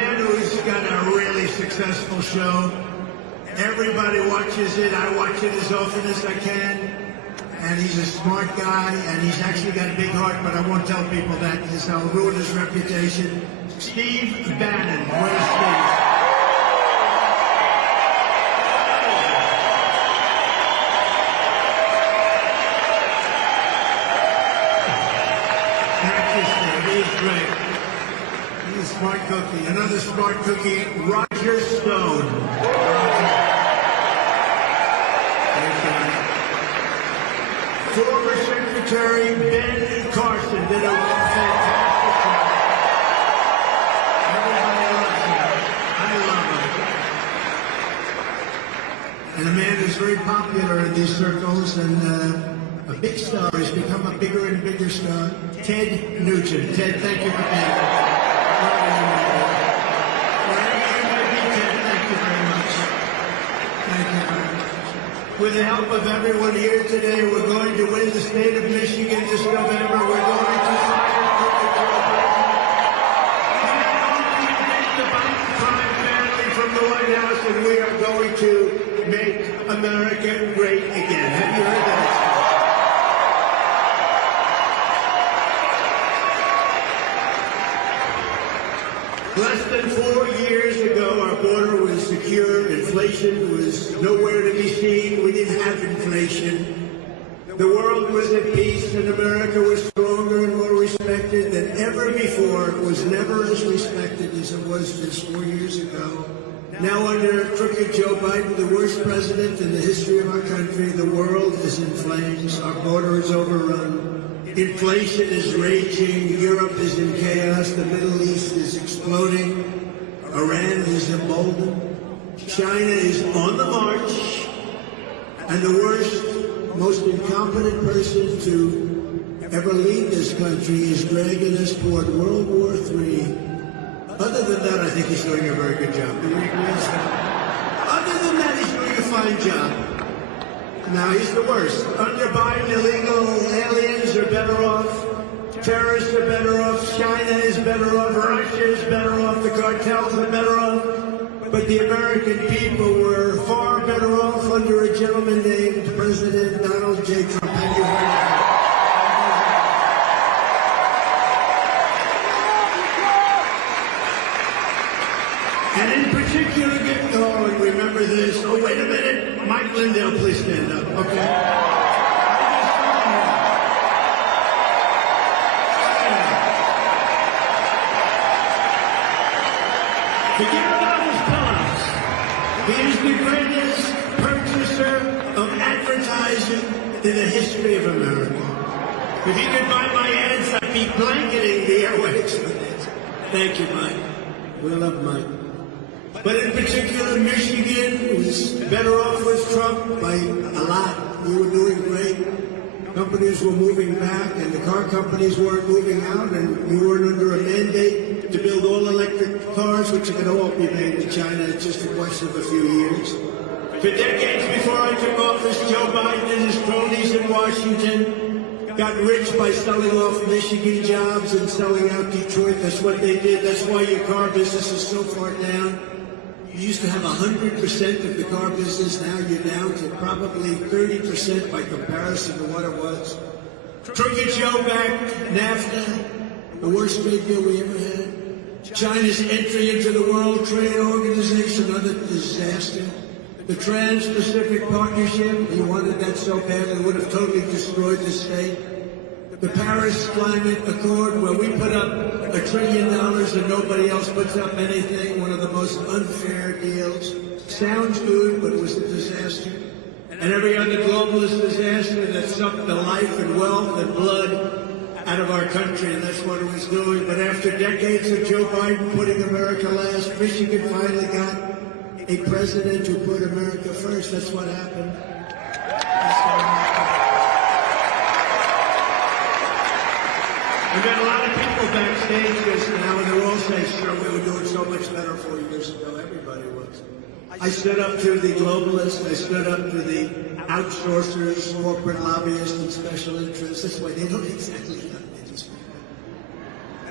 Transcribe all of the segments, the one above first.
man who's got a really successful show. Everybody watches it. I watch it as often as I can. And he's a smart guy, and he's actually got a big heart, but I won't tell people that because I'll ruin his reputation. Steve Bannon. Where's Steve? He's great. He's a smart cookie. Another smart cookie, Roger Stone. Former Secretary Ben Carson did a fantastic job. Everybody loves him. I love him. And a man who's very popular in these circles and a big star. He's become a bigger and bigger star. Ted Nugent. Ted, thank you for being here. Wherever you may be, Ted, thank you very much. Thank you very much. With the help of everyone here today, we're going to win the state of Michigan this November. We're going to fire Dortie. We are going to take the Biden crime family from the White House, and we are going to make America great again. Have you heard that? Less than 4 years ago, our border was secure. Inflation was nowhere to be seen. We didn't have inflation. The world was at peace, and America was stronger and more respected than ever before. It was never as respected as it was just 4 years ago. Now, under crooked Joe Biden, the worst president in the history of our country, the world is in flames. Our border is overrun. Inflation is raging. Europe is in chaos. The Middle East is exploding. Iran is emboldened. China is on the march. And the worst, most incompetent person to ever lead this country is dragging us toward World War III. Other than that, I think he's doing a very good job. Do you agree? Other than that, he's doing a fine job. Now, he's the worst. Under Biden, illegal aliens are better off. Terrorists are better off. China is better off. Russia is better off. The cartels are better off. But the American people were far better off under a gentleman named President Donald J. Trump. Thank you very much. And in particular, and remember this. Oh, wait a minute. Mike Lindell, please stand up. Okay. Forget about his pillows. He is the greatest purchaser of advertising in the history of America. If he could buy my ads, I'd be blanketing the airwaves with it. Thank you, Mike. We love Mike. But in particular, Michigan was better off with Trump by a lot. We were doing great. Companies were moving back, and the car companies weren't moving out, and we weren't under a mandate to build all electric cars, which could all be made in China. It's just a question of a few years. For decades before I took office, Joe Biden and his cronies in Washington got rich by selling off Michigan jobs and selling out Detroit. That's what they did. That's why your car business is so far down. You used to have 100% of the car business. Now you're down to probably 30% by comparison to what it was. Crooked Joe backed NAFTA, the worst trade deal we ever had. China's entry into the World Trade Organization, another disaster. The Trans-Pacific Partnership, he wanted that so badly, it would have totally destroyed the state. The Paris Climate Accord, where we put up $1 trillion and nobody else puts up anything, one of the most unfair deals. Sounds good, but it was a disaster. And every other globalist disaster that sucked the life and wealth and blood out of our country, and that's what it was doing. But after decades of Joe Biden putting America last, Michigan finally got a president who put America first. That's what happened. We've got a lot of people backstage just now, and they're all saying, sure, we were doing so much better 4 years ago. Everybody was. I stood up to the globalists. I stood up to the outsourcers, corporate lobbyists, and special interests. This way, they don't exactly know.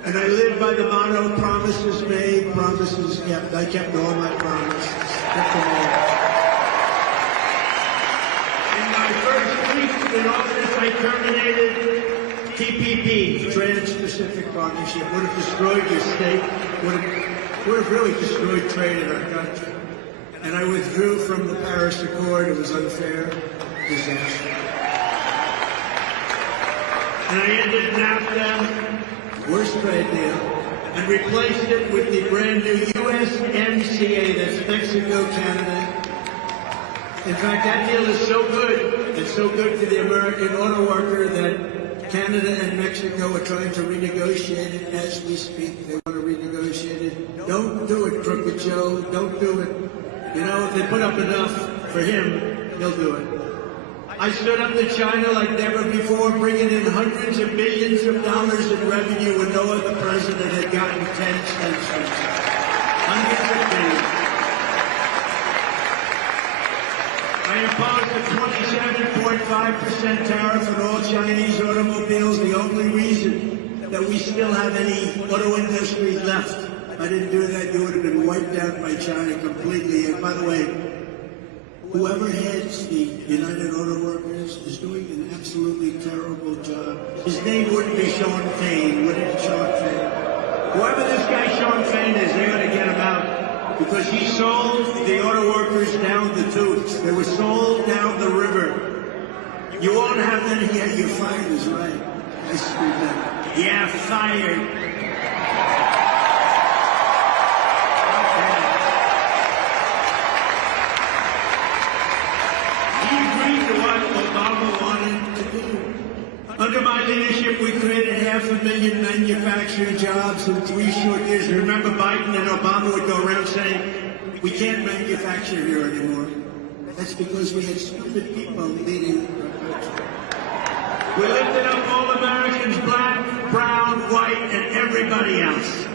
And I live by the motto, promises made, promises promises kept. I kept all my promises. Kept them all. In my first week in office, I terminated TPP, Trans-Pacific Partnership. Would have destroyed your state. Would have really destroyed trade in our country. And I withdrew from the Paris Accord. It was unfair. Disaster. And I ended NAFTA, worst trade deal, and replaced it with the brand new USMCA, that's Mexico, Canada. In fact, that deal is so good, it's so good for the American auto worker that Canada and Mexico are trying to renegotiate it as we speak. They want to renegotiate it. Don't do it, Crooked Joe. Don't do it. You know, if they put up enough for him, he'll do it. I stood up to China like never before, bringing in hundreds of billions of dollars in revenue when no other president had gotten 10 cents. Hundreds of billions. I imposed a 27.5% tariff on all Chinese automobiles, the only reason that we still have any auto industry left. If I didn't do that, you would have been wiped out by China completely. And by the way, whoever heads the United Auto Workers is doing an absolutely terrible job. His name wouldn't be Sean Fain, would it, Sean Fain? Whoever this guy Sean Fain is, they ought to get him out. Because he sold the auto workers down the tubes. They were sold down the river. You won't have any yet. You're fired is right. I screwed that. Yeah, fired. Under my leadership, we created 500,000 manufacturing jobs in 3 short years. Remember Biden and Obama would go around saying, we can't manufacture here anymore. That's because we had stupid people leading our country. We lifted up all Americans, black, brown, white, and everybody else.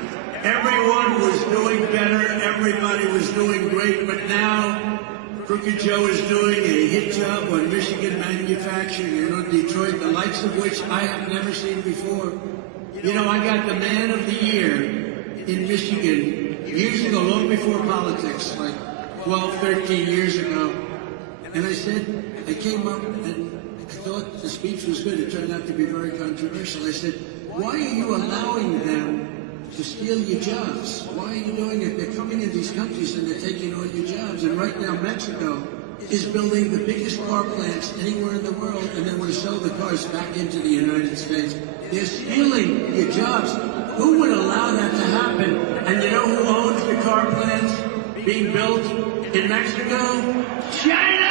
Everyone was doing better. Everybody was doing great. But now, Crooked Joe is doing a hit job on Michigan manufacturing, you know, Detroit, the likes of which I have never seen before. You know, I got the Man of the Year in Michigan years ago, long before politics, like 12, 13 years ago. And I said, I came up and I thought the speech was good. It turned out to be very controversial. I said, why are you allowing them to steal your jobs? Why are you doing it? They're coming in these countries and they're taking all your jobs. And right now, Mexico is building the biggest car plants anywhere in the world, and they want to sell the cars back into the United States. They're stealing your jobs. Who would allow that to happen? And you know who owns the car plants being built in Mexico? China!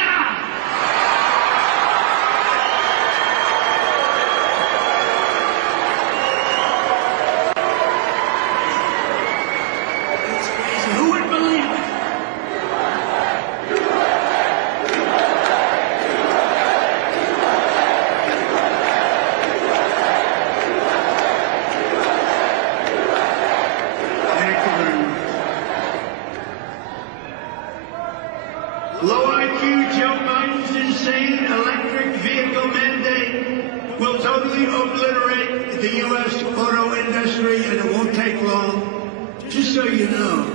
Low IQ Joe Biden's insane electric vehicle mandate will totally obliterate the U.S. auto industry, and it won't take long. Just so you know,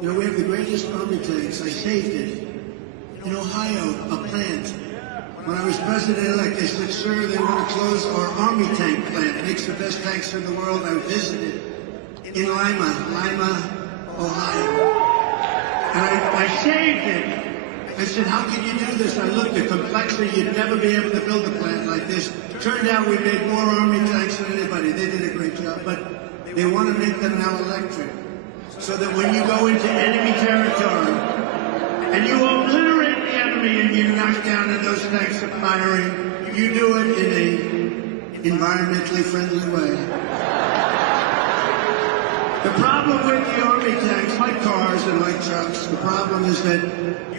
we have the greatest army tanks. I saved it. In Ohio, a plant. When I was president-elect, they said, sir, they want to close our army tank plant. It makes the best tanks in the world. I visited in Lima, Ohio. And I saved it. I said, how can you do this? I looked at complexity. You'd never be able to build a plant like this. Turned out we made more army tanks than anybody. They did a great job. But they want to make them now electric. So that when you go into enemy territory and you obliterate the enemy and you knock down and those tanks are firing, you do it in a environmentally friendly way. The problem with the army tanks, like cars and like trucks, the problem is that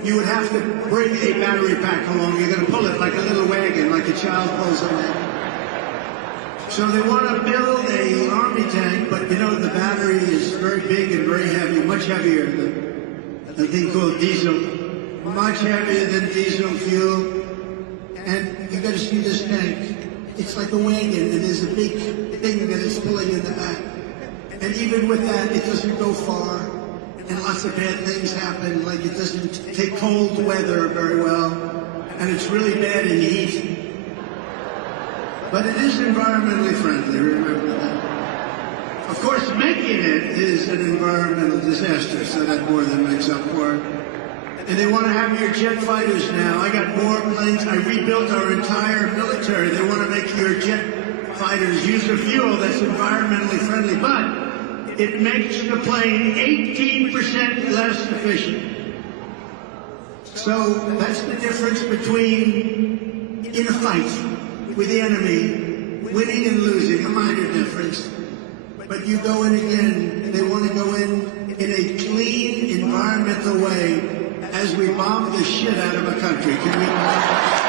you would have to bring a battery pack along. You're going to pull it like a little wagon, like a child pulls a wagon. So they want to build an army tank, but you know the battery is very big and very heavy, much heavier than a thing called diesel, much heavier than diesel fuel. And you got to see this tank. It's like a wagon, and there's a big thing that is pulling in the back. And And even with that, it doesn't go far. And lots of bad things happen, like it doesn't take cold weather very well. And it's really bad in heat. But it is environmentally friendly, remember that. Of course, making it is an environmental disaster, so that more than makes up for it. And they want to have your jet fighters now. I got more planes. I rebuilt our entire military. They want to make your jet fighters use a fuel that's environmentally friendly, but it makes the plane 18% less efficient. So that's the difference between, in a fight with the enemy, winning and losing, a minor difference. But you go in again, they want to go in a clean, environmental way as we bomb the shit out of a country. Can we believe that?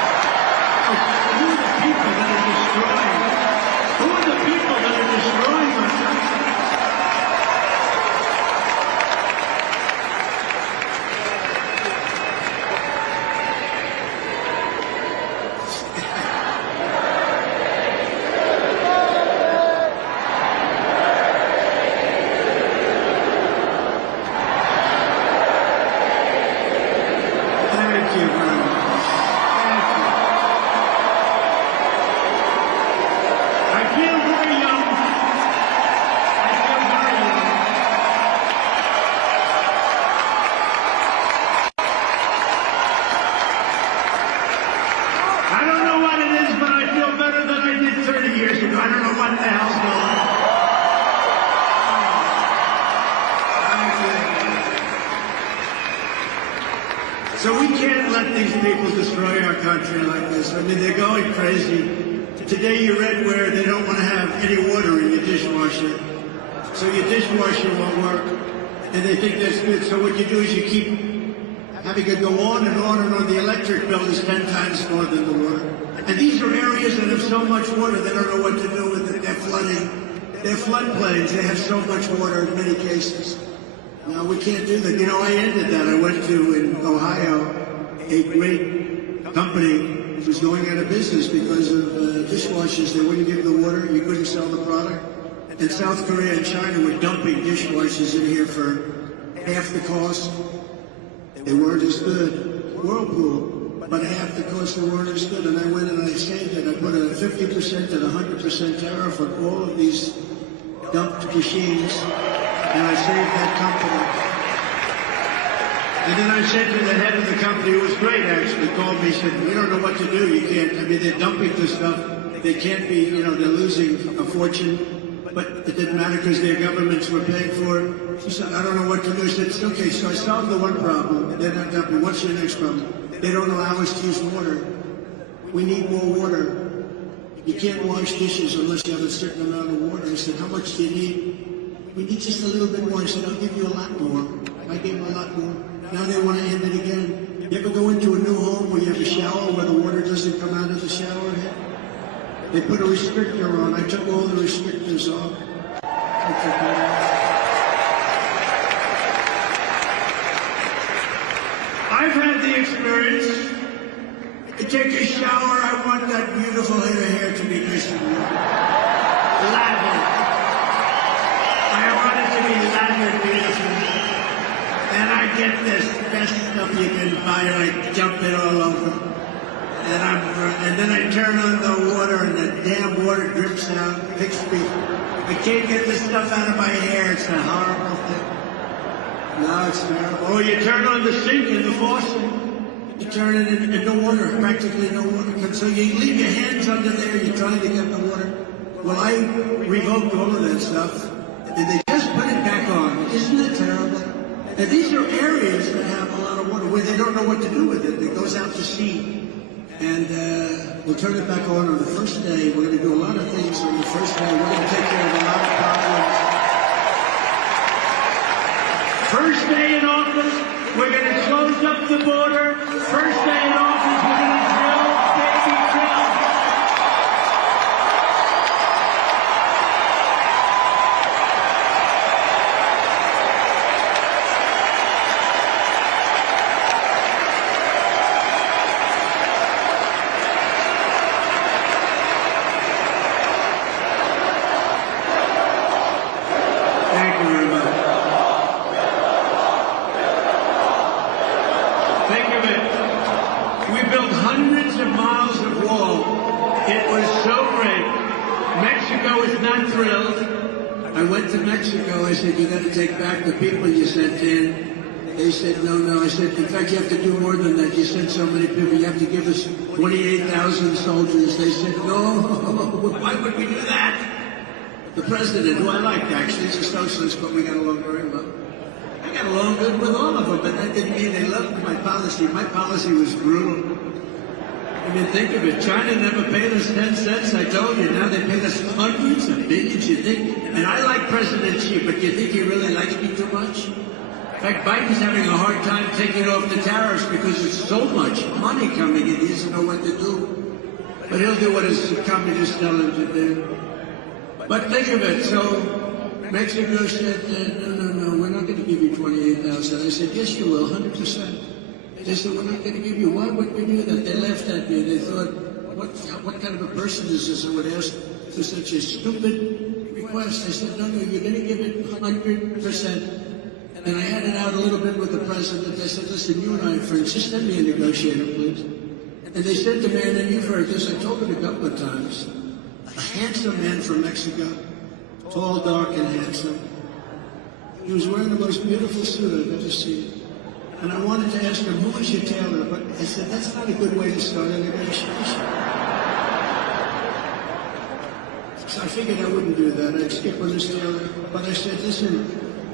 Who are the people that are destroying? Who are the people that are destroying our country? So we can't let these people destroy our country like this. I mean, they're going crazy. Today you read where they don't want to have any water in your dishwasher. So your dishwasher won't work. And they think that's good. So what you do is you keep having it go on and on and on. The electric bill is 10 times more than the water. And these are areas that have so much water they don't know what to do with it. They're flooding. They're floodplains. They have so much water in many cases. No, we can't do that. You know, I ended that. I went to, in Ohio, a great company was going out of business because of dishwashers. They wouldn't give the water. You couldn't sell the product. And South Korea and China were dumping dishwashers in here for half the cost. They weren't as good. Whirlpool, but half the cost. They weren't as good. And I went and I saved it. I put a 50% and 100% tariff on all of these dumped machines. And I saved that company. And then I said to the head of the company, who was great actually, called me, said, we don't know what to do. You can't, I mean, they're dumping this stuff. They can't be, you know, they're losing a fortune. But it didn't matter because their governments were paying for it. She said, I don't know what to do. I said, okay, so I solved the one problem. They're not dumping. What's your next problem? They don't allow us to use water. We need more water. You can't wash dishes unless you have a certain amount of water. I said, how much do you need? We need just a little bit more. I said, I'll give you a lot more. I gave them a lot more. Now they want to end it again. You ever go into a new home where you have a shower where the water doesn't come out of the shower head? They put a restrictor on. I took all the restrictors off. I took that off. I've had the experience. I take a shower. I want that beautiful head of hair to be nice and lathered. I want it to be lathered beautiful. And I get this best stuff you can buy, and I dump it all over. And then I turn on the water, and the damn water drips out, picks me. I can't get this stuff out of my hair. It's a horrible thing. No, it's terrible. Oh, you turn on the sink and the faucet. You turn it in no water, practically no water. So you leave your hands under there, you're trying to get the water. Well, I revoked all of that stuff, and they just put it back on. Isn't it terrible? And these are areas that have a lot of water where they don't know what to do with it. It goes out to sea. And we'll turn it back on the first day. We're going to do a lot of things on the first day. We're going to take care of a lot of problems. First day in office, we're going to close up the border. First day in office, we're going to drill, baby, drill. of miles of wall. It was so great. Mexico is not thrilled. I went to Mexico. I said, you got to take back the people you sent in. They said, no. I said, in fact, you have to do more than that. You sent so many people. You have to give us 28,000 soldiers. They said, no. Why would we do that? The president, who I liked, actually, he's a socialist, but we got along very well. I got along good with all of them, but that didn't mean they loved my policy. My policy was brutal. I mean, think of it. China never paid us 10 cents, I told you. Now they pay us hundreds of billions, you think? And I like President Xi, but you think he really likes me too much? In fact, Biden's having a hard time taking off the tariffs because there's so much money coming in, he doesn't know what to do. But he'll do what his communists tell him to do. But think of it, so Mexico said, no, we're not going to give you 28,000. I said, yes, you will, 100%. They said, we're not going to give you. Why would we do that? They laughed at me. They thought, what kind of a person is this who would ask for such a stupid request? I said, no, you're going to give it 100%. And I had it out a little bit with the president. I said, listen, you and I are friends. Just send me a negotiator, please. And they said to me, and you've heard this, I told it a couple of times, a handsome man from Mexico, tall, dark, and handsome. He was wearing the most beautiful suit I've ever seen. And I wanted to ask him, who is your tailor? But I said, that's not a good way to start a negotiation. So I figured I wouldn't do that. I'd skip on his tailor. But I said, listen,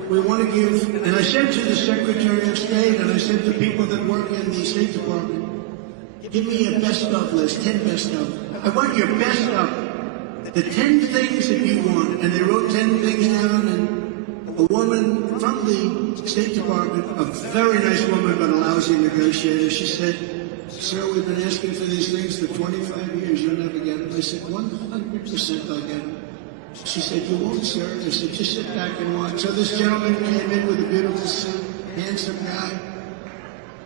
we want to give, and I said to the Secretary of State, and I said to people that work in the State Department, give me a best of list, 10 best of. I want your best of, the 10 things that you want. And they wrote 10 things down, and a woman from the State Department, a very nice woman but a lousy negotiator, she said, sir, we've been asking for these things for 25 years, you'll never get them. I said, 100% I'll get them. She said, you won't, sir. I said, just sit back and watch. So this gentleman came in with a beautiful suit, handsome guy.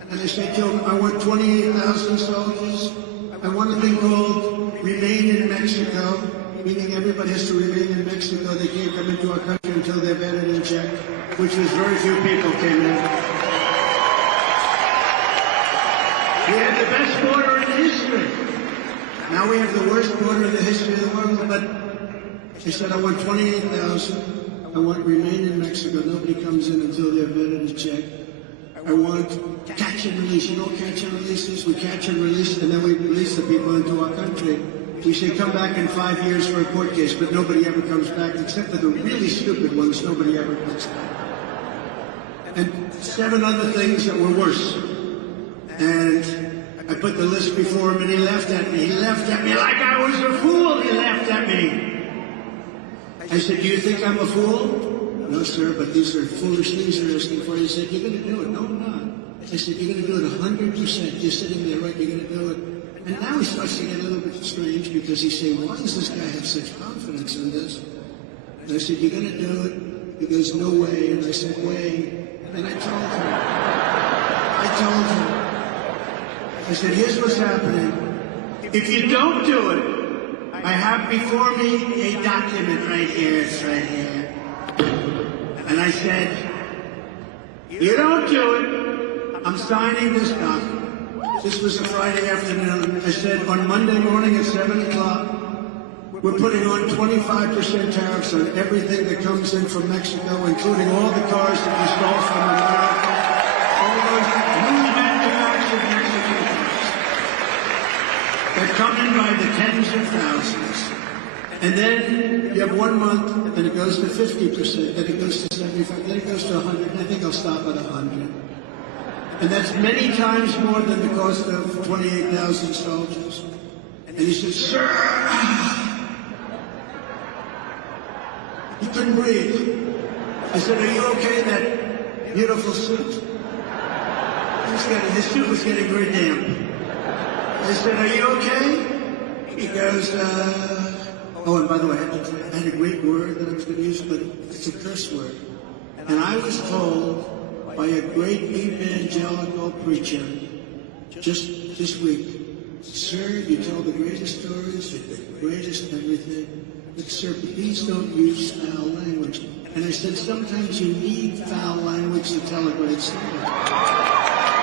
And I said, Joe, I want 28,000 soldiers. I want a thing called Remain in Mexico, meaning everybody has to remain in Mexico. They can't come into our country until they're vetted and checked, which was very few people came in. We had the best border in history. Now we have the worst border in the history of the world, but he said, I want 28,000. I want Remain in Mexico. Nobody comes in until they're vetted and checked. I want catch and release. You know catch and releases? We catch and release, and then we release the people into our country. We say come back in 5 years for a court case, but nobody ever comes back, except for the really stupid ones. Nobody ever comes back. And 7 other things that were worse. And I put the list before him, and he laughed at me. He laughed at me like I was a fool. He laughed at me. I said, do you think I'm a fool? No, sir, but these are foolish things you're asking for. He said, you're going to do it. No, I'm not. I said, you're going to do it 100%. You're sitting there, right? You're going to do it. And now he starts to get a little bit strange because he's saying, why does this guy have such confidence in this? And I said, you're going to do it? He goes, no way. And I said, way. And I told him. I said, here's what's happening. If you don't do it, I have before me a document right here. It's right here. And I said, you don't do it, I'm signing this document. This was a Friday afternoon. I said, on Monday morning at 7 o'clock, we're putting on 25% tariffs on everything that comes in from Mexico, including all the cars that we stole from America, all those new manufactured Mexican cars that come in by the tens of thousands. And then you have 1 month, and it goes to 50%, then it goes to 75%, then it goes to 100%, and I think I'll stop at 100%. And that's many times more than the cost of 28,000 soldiers. And he said, sir, he couldn't breathe. I said, are you okay, that beautiful suit? His suit was getting very damp. I said, are you okay? He goes, oh, and by the way, I had a great word that I was going to use, but it's a curse word. And I was told by a great evangelical preacher just this week, sir, you tell the greatest stories, the greatest everything, but sir, please don't use foul language. And I said, sometimes you need foul language to tell a great story.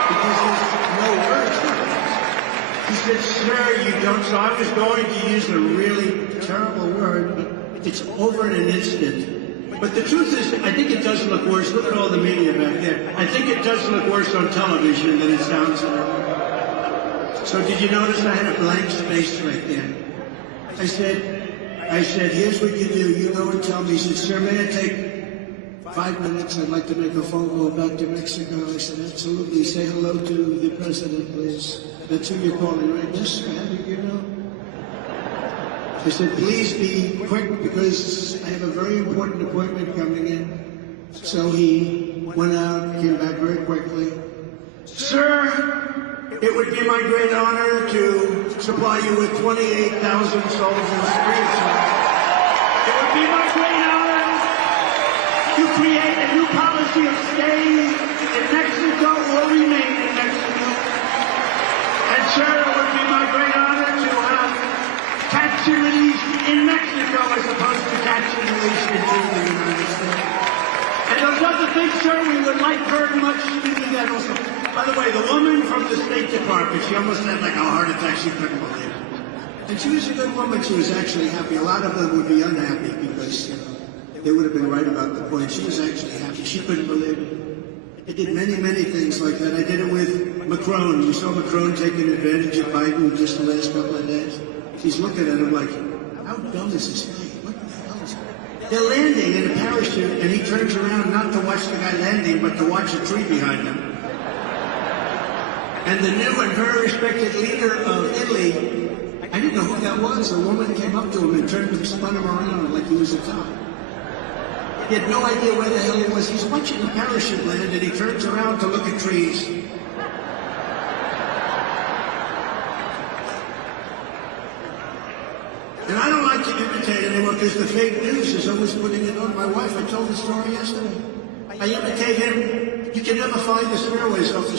Because there's no words like this. He said, sir, you don't. So I was going to use a really terrible word, but it's over in an instant. But the truth is, I think it does look worse. Look at all the media back there. I think it does look worse on television than it sounds in real. So did you notice I had a blank space right there? I said, here's what you do. You go and tell me. He said, sir, may I take 5 minutes? I'd like to make a phone call back to Mexico. I said, absolutely. Say hello to the president, please. That's who you're calling, right? Yes, sir. How do you know? I said, please be quick because I have a very important appointment coming in. So he went out, came back very quickly. Sir, it would be my great honor to supply you with 28,000 soldiers free of charge. It would be my great honor to create a new policy of staying in Mexico or remain in Mexico. And sir, it would be my great honor to have catch and release in Mexico as opposed to catch and release in the United States. And those other things, sir, we would like very much to do that also. By the way, the woman from the State Department, she almost had like a heart attack. She couldn't believe it. And she was a good woman. She was actually happy. A lot of them would be unhappy because, they would have been right about the point. She was actually happy. She couldn't believe it. I did many, many things like that. I did it with Macron. You saw Macron taking advantage of Biden just the last couple of days. He's looking at him like, how dumb is this guy? What the hell is that? They're landing in a parachute, and he turns around not to watch the guy landing, but to watch a tree behind him. And the new and very respected leader of Italy, I didn't know who that was. A woman came up to him and turned him, spun him around like he was a top. He had no idea where the hell he was. He's watching the parachute land, and he turns around to look at trees. And I don't like to imitate anyone because the fake news is always putting it on. My wife, I told the story yesterday. I imitate him. You can never find the stairways off the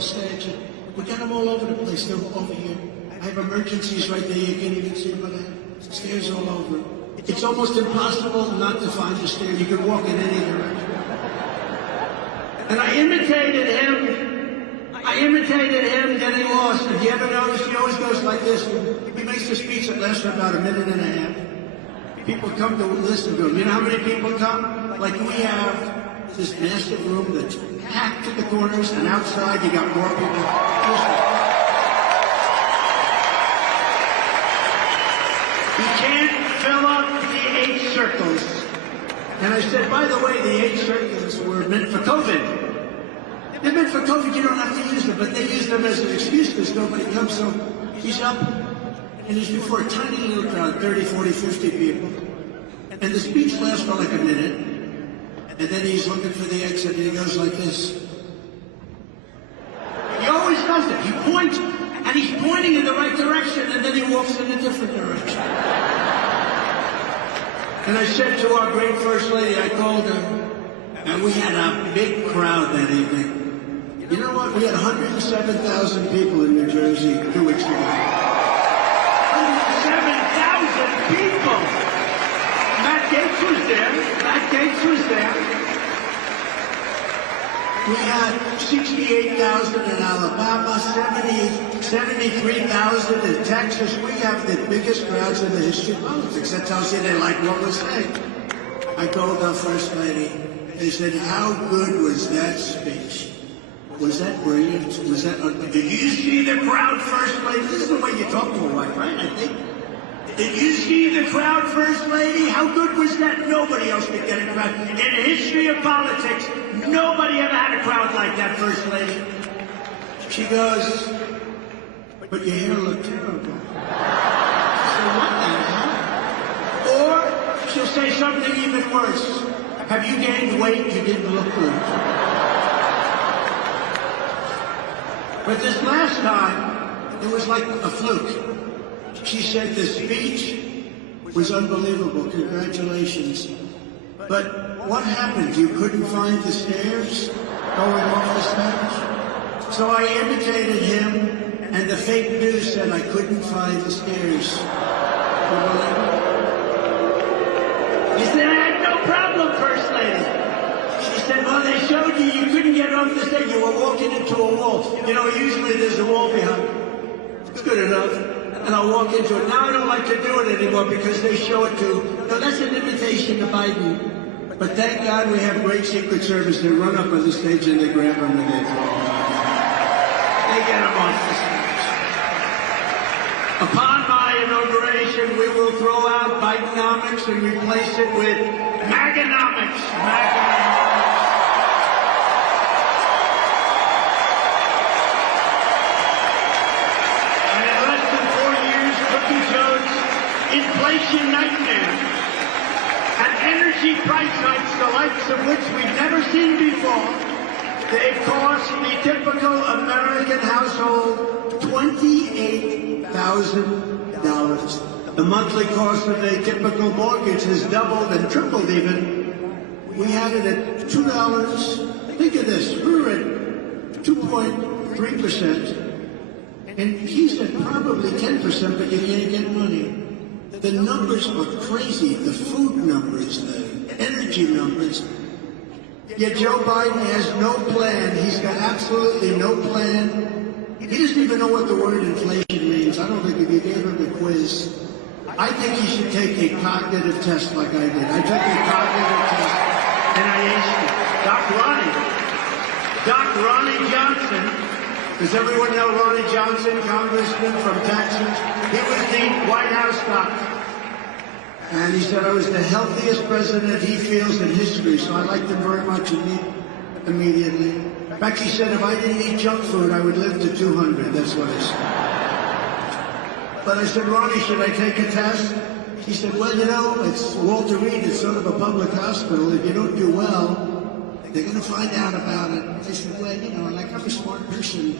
stage. We got them all over the place. They're over here. I have emergencies right there. You can't even see what I have. Stairs all over. It's almost impossible not to find the stair. You can walk in any direction. And I imitated him getting lost. If you ever notice, he always goes like this. He makes a speech that lasts for about a minute and a half. People come to listen to him. You know how many people come? Like we have this massive room that's packed to the corners, and outside you got more people. You can't fill up the 8 circles. And I said, by the way, the 8 circles were meant for COVID. They're meant for COVID, you don't have to use them, but they use them as an excuse because nobody comes. So he's up, and he's before a tiny little crowd, 30, 40, 50 people. And the speech lasts for like a minute, and then he's looking for the exit, and he goes like this. He always does it. He points, and he's pointing in the right direction, and then he walks in a different direction. And I said to our great First Lady, I called her, and we had a big crowd that evening. You know what? We had 107,000 people in New Jersey 2 weeks ago. 107,000 people! Matt Gaetz was there. We had 68,000 in Alabama, 73,000 in Texas. We have the biggest crowds in the history of politics. That tells you they like what we're saying. I called our First Lady. They said, how good was that speech? Was that brilliant? Was that... Did you see the crowd, First Lady? This is the way you talk to a wife, right? I think. Did you see the crowd, First Lady? How good was that? Nobody else could get a crowd. In the history of politics, nobody ever had a crowd like that, First Lady. She goes, but your hair looked terrible. So what the hell? Or she'll say something even worse. Have you gained weight? You didn't look good. But this last time, it was like a fluke. She said the speech was unbelievable. Congratulations. But what happened? You couldn't find the stairs going off the stage? So I imitated him, and the fake news said I couldn't find the stairs. He said, I had no problem, First Lady. She said, well, they showed you couldn't get off the stage. You were walking into a wall. You know, usually there's a wall behind. good enough, and I'll walk into it. Now I don't like to do it anymore because they show it to, no, that's an invitation to Biden. But thank God we have great Secret Service. They run up on the stage and they grab them and they throw them out. They get them off the stage. Upon my inauguration, we will throw out Bidenomics and replace it with Maganomics. And in less than 4 years, Cookie Joe's inflation nightmare and energy price hikes, the likes of which we've never seen before, they've cost the typical American household $28,000. The monthly cost of a typical mortgage has doubled and tripled even. We had it at $2. Think of this, we were at 2.3%. And he said probably 10%, but you can't get money. The numbers are crazy, the food numbers, the energy numbers. Yet Joe Biden has no plan. He's got absolutely no plan. He doesn't even know what the word inflation means. I don't think if you gave him a quiz, I think he should take a cognitive test like I did. I took a cognitive test and I aced it. Doc Ronnie Johnson, does everyone know Ronnie Johnson, congressman from Texas? He was the White House doctor. And he said I was the healthiest president he feels in history, so I liked him very much immediately. In fact, he said if I didn't eat junk food, I would live to 200. That's what I said. But I said, Ronnie, should I take a test? He said, well, you know, it's Walter Reed. It's sort of a public hospital. If you don't do well, they're going to find out about it. I said, well, you know, like I'm a smart person.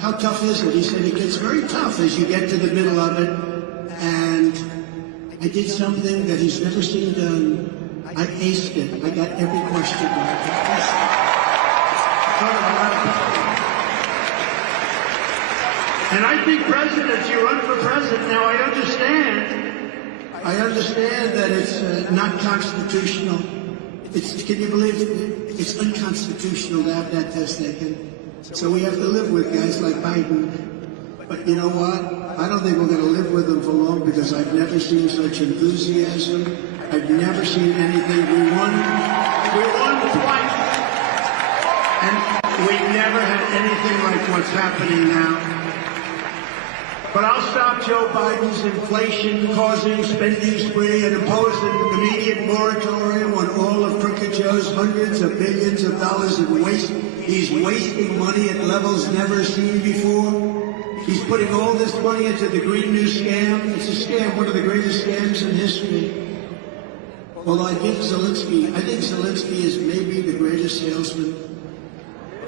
How tough is it? He said, it gets very tough as you get to the middle of it. And I did something that he's never seen done. I aced it. I got every question right. And I think presidents, you run for president. Now I understand that it's not constitutional. Can you believe it? It's unconstitutional to have that test taken. So we have to live with guys like Biden. But you know what? I don't think we're going to live with them for long because I've never seen such enthusiasm. I've never seen anything. We won twice. And we've never had anything like what's happening now. But I'll stop Joe Biden's inflation-causing spending spree and impose an immediate moratorium on all of Crooked Joe's hundreds of billions of dollars in waste. He's wasting money at levels never seen before. He's putting all this money into the Green New Scam. It's a scam, one of the greatest scams in history. Well, I think Zelensky is maybe the greatest salesman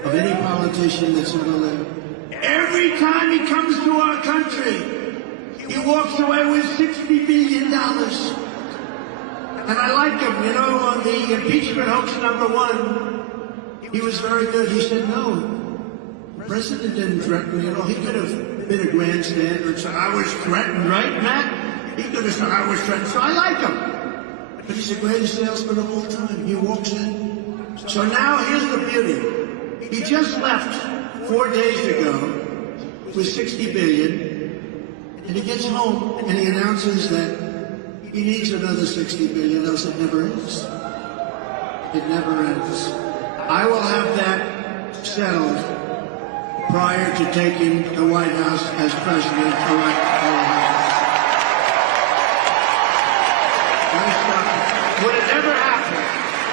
of any politician that's ever lived. Every time he comes to our country, he walks away with $60 billion. And I like him, you know, on the impeachment hoax #1, he was very good. He said, no, the president didn't threaten, you know, he could have been a grandstander and said, I was threatened, right, Matt? He could have said, I was threatened, so I like him. But he's the greatest salesman of all time. He walks in. So now here's the beauty. He just left 4 days ago with $60 billion, and he gets home and he announces that he needs another $60 billion, else it never ends. It never ends. I will have that settled prior to taking the White House as president-elect. Would it ever happen?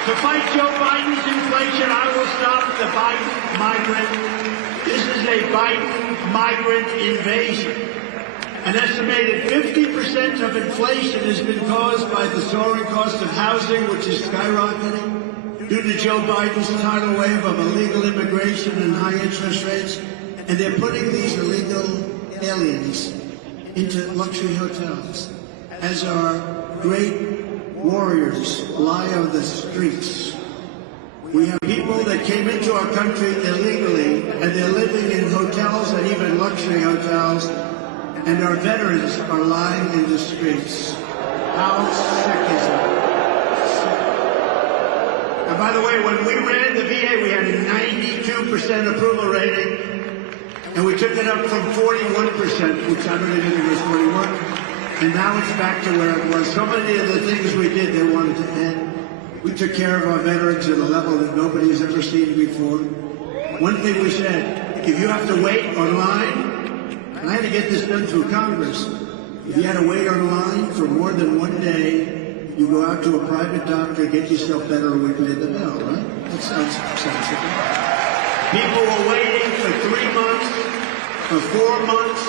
To fight Joe Biden's inflation, I will stop the Biden migrant. This is a Biden migrant invasion. An estimated 50% of inflation has been caused by the soaring cost of housing, which is skyrocketing due to Joe Biden's tidal wave of illegal immigration and high interest rates. And they're putting these illegal aliens into luxury hotels as our great warriors lie on the streets. We have people that came into our country illegally, and they're living in hotels and even luxury hotels, and our veterans are lying in the streets. How sick is it? Sick. And by the way, when we ran the VA, we had a 92% approval rating. And we took it up from 41%, which I don't even think was 41, and now it's back to where it was. So many of the things we did, they wanted to end. We took care of our veterans at a level that nobody has ever seen before. One thing we said, if you have to wait online, and I had to get this done through Congress, if you had to wait online for more than 1 day, you go out to a private doctor, get yourself better, and we pay the bill, right? That sounds sensible. People were waiting for 3 months, for 4 months,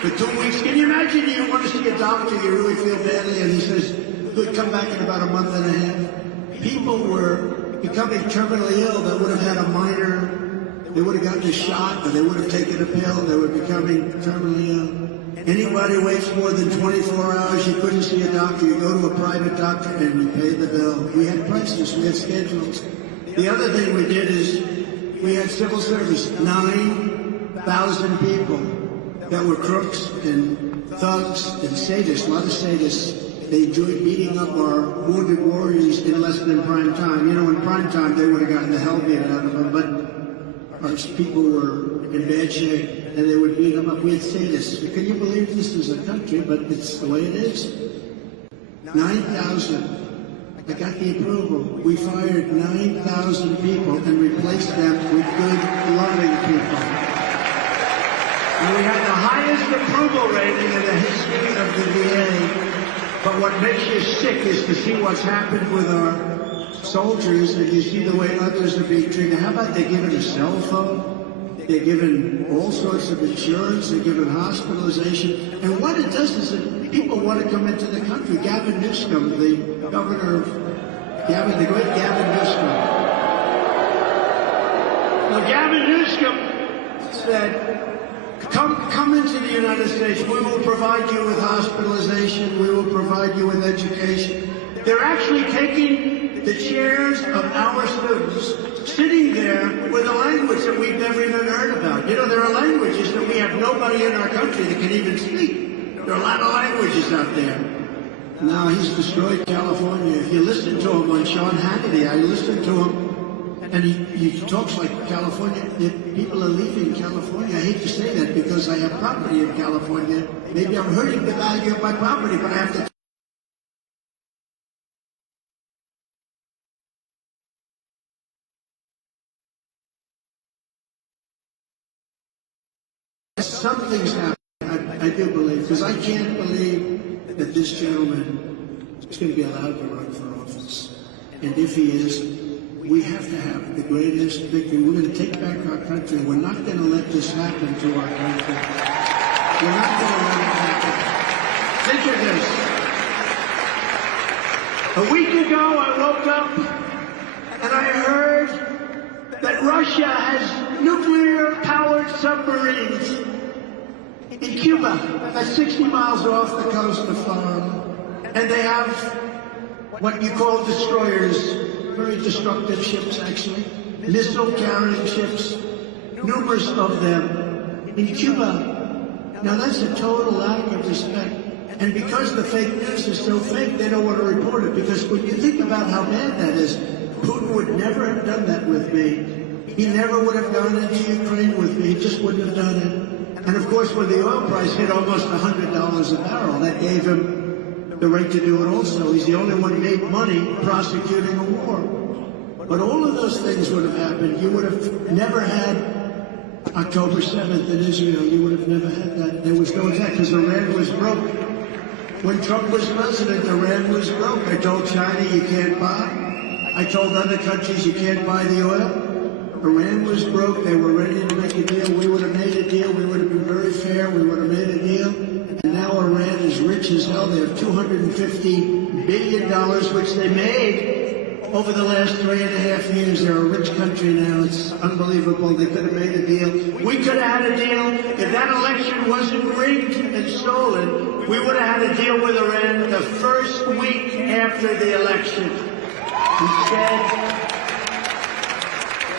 for 2 weeks. Can you imagine you want to see a doctor, you really feel badly, and he says, "Good, come back in about a month and a half." People were becoming terminally ill that would have had a minor, they would have gotten a shot, or they would have taken a pill, they were becoming terminally ill. Anybody waits more than 24 hours, you couldn't see a doctor, you go to a private doctor and you pay the bill. We had prices, we had schedules. The other thing we did is we had civil service, 9,000 people that were crooks and thugs and sadists, a lot of sadists. They enjoyed beating up our wounded warriors in less than prime time. You know, in prime time, they would have gotten the hell beat out of them, but our people were in bad shape, and they would beat them up. We had sadists. Can you believe this is a country, but it's the way it is? 9,000. I got the approval. We fired 9,000 people and replaced them with good, loving people. And we had the highest approval rating in the history of the VA. But what makes you sick is to see what's happened with our soldiers, and you see the way others are being treated. How about they're given a cell phone? They're given all sorts of insurance. They're given hospitalization. And what it does is that people want to come into the country. Gavin Newsom, the governor of the great Gavin Newsom. Well, Gavin Newsom said, Come into the United States. We will provide you with hospitalization. We will provide you with education. They're actually taking the chairs of our students, sitting there with a language that we've never even heard about. You know, there are languages that we have nobody in our country that can even speak. There are a lot of languages out there. Now, he's destroyed California. If you listen to him on Sean Hannity, I listened to him, and he talks like California. People are leaving California. I hate to say that because I have property in California. Maybe I'm hurting the value of my property, but I have to. Something's happening. I do believe, because I can't believe that this gentleman is going to be allowed to run for office. And if he is, we have to have the greatest victory. We're going to take back our country. We're not going to let this happen to our country. We're not going to let it happen. Think of this. A week ago, I woke up and I heard that Russia has nuclear-powered submarines in Cuba, that's 60 miles off the coast of Florida. And they have what you call destroyers, very destructive ships, actually, missile-carrying ships, numerous of them in Cuba. Now, that's a total lack of respect. And because the fake news is so fake, they don't want to report it. Because when you think about how bad that is, Putin would never have done that with me. He never would have gone into Ukraine with me. He just wouldn't have done it. And of course, when the oil price hit almost $100 a barrel, that gave him the right to do it also. He's the only one who made money prosecuting a war. But all of those things would have happened. You would have never had October 7th in Israel. You would have never had that. There was no attack because Iran was broke. When Trump was president, Iran was broke. I told China you can't buy. I told other countries you can't buy the oil. Iran was broke. They were ready to make a deal. We would have made a deal. We would have been very fair. We would have made a deal. And now Iran is rich as hell. They have $250 billion, which they made over the last 3.5 years. They're a rich country now. It's unbelievable. They could have made a deal. We could have had a deal. If that election wasn't rigged and stolen, we would have had a deal with Iran the first week after the election. Instead,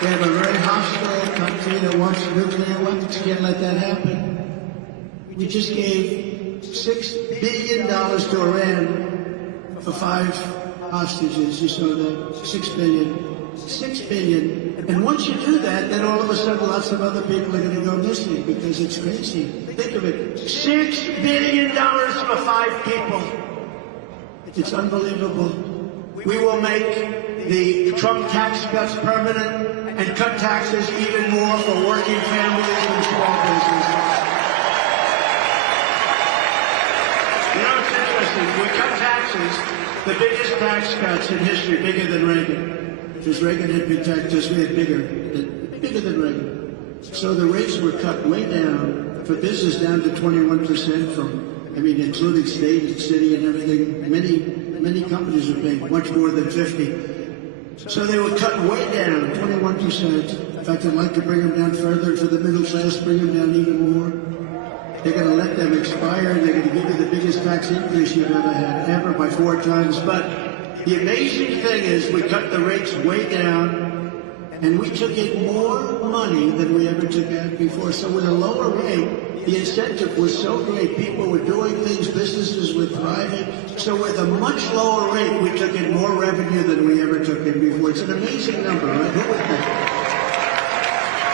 they have a very hostile country that wants nuclear weapons. You can't let that happen. We just gave $6 billion to Iran for 5 hostages. You saw that? $6 billion. $6 billion. And once you do that, then all of a sudden lots of other people are going to go missing because it's crazy. Think of it. $6 billion for 5 people. It's unbelievable. We will make the Trump tax cuts permanent and cut taxes even more for working families and small businesses. You know, it's interesting. We cut taxes, the biggest tax cuts in history, bigger than Reagan. Because Reagan had been taxed, we had bigger than Reagan. So the rates were cut way down, for business down to 21% from, I mean, including state and city and everything. Many companies are paying much more than 50. So they were cut way down, 21%. In fact, I'd like to bring them down further for the middle class, bring them down even more. They're going to let them expire, and they're going to give you the biggest tax increase you've ever had, ever, by 4 times. But the amazing thing is we cut the rates way down, and we took in more money than we ever took out before. So with a lower rate, the incentive was so great. People were doing things, businesses were thriving. So with a much lower rate, we took in more revenue than we ever took in before. It's an amazing number, right? Who would think?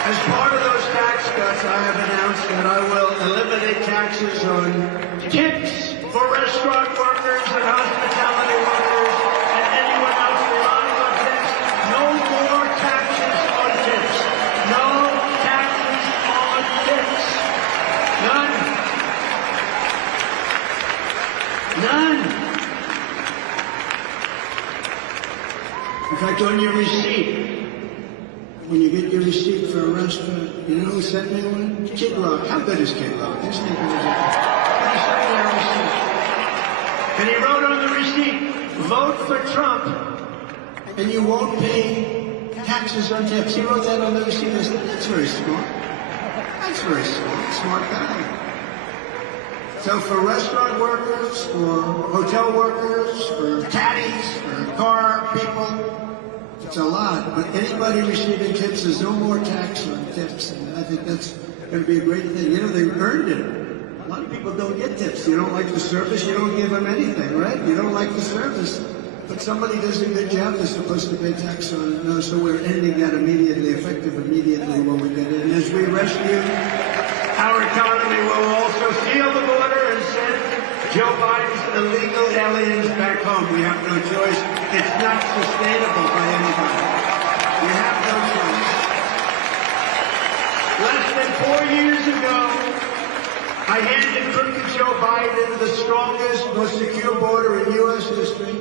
As part of those tax cuts, I have announced that I will eliminate taxes on tips for restaurant workers and hospitality workers and anyone else relying on tips. No more taxes on tips. No taxes on tips. None. None. In fact, on your receipt, when you get your receipt for a restaurant, you know who sent me one? Kid Rock. How good is Kid Rock? He sent me a receipt. And he wrote on the receipt, vote for Trump, and you won't pay taxes on tips. He wrote that on the receipt. I said, that's very smart. That's very smart. Smart guy. So for restaurant workers, for hotel workers, for caddies, for car people, it's a lot, but anybody receiving tips, there's no more tax on tips, and I think that's going to be a great thing. You know, they earned it. A lot of people don't get tips. You don't like the service, you don't give them anything, right? You don't like the service, but somebody does a good job, they're supposed to pay tax on it. No, so we're ending that immediately, effective immediately when we get it. And as we rescue our economy, we'll also seal the border and send Joe Biden's illegal aliens back home. We have no choice. It's not sustainable by anybody. We have no choice. Less than 4 years ago, I handed crooked Joe Biden the strongest, most secure border in U.S. history.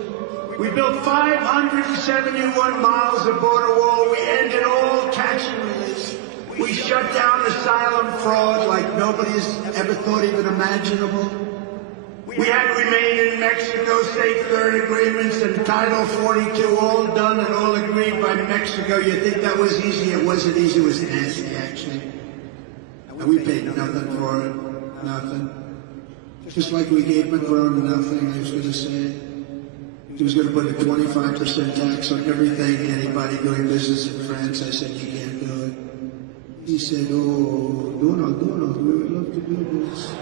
We built 571 miles of border wall. We ended all catch and release. We shut down asylum fraud like nobody's ever thought even imaginable. We had remain in Mexico, safeguard agreements, and Title 42 all done and all agreed by Mexico. You think that was easy? It wasn't easy. It was nasty, actually. And we paid nothing for it. Nothing. Just like we gave Macron nothing, I was going to say. He was going to put a 25% tax on everything, anybody doing business in France. I said, you can't do it. He said, oh, Donald, we would love to do this.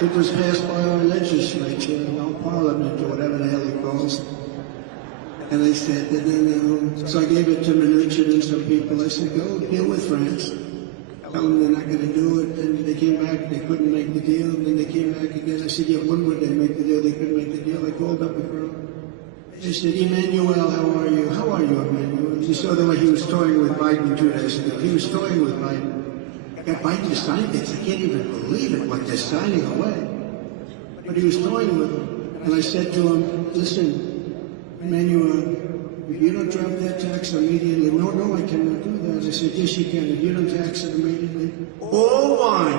It was passed by our legislature, our parliament, or whatever the hell he calls it. And I said, no. So I gave it to Mnuchin and some people. I said, go deal with France. Tell them they're not going to do it. And they came back, they couldn't make the deal. And then they came back again. I said, yeah, when would they make the deal? They couldn't make the deal. I called up Macron. They said, Emmanuel, how are you? How are you, Emmanuel? You saw the way he was toying with Biden 2 days ago. He was toying with Biden. Got Biden to sign things. I can't even believe it, what they're signing away. But he was toying with him. And I said to him, listen, Emmanuel, if you don't drop that tax immediately, no, I cannot do that. I said, yes, you can. If you don't tax it immediately, all wine,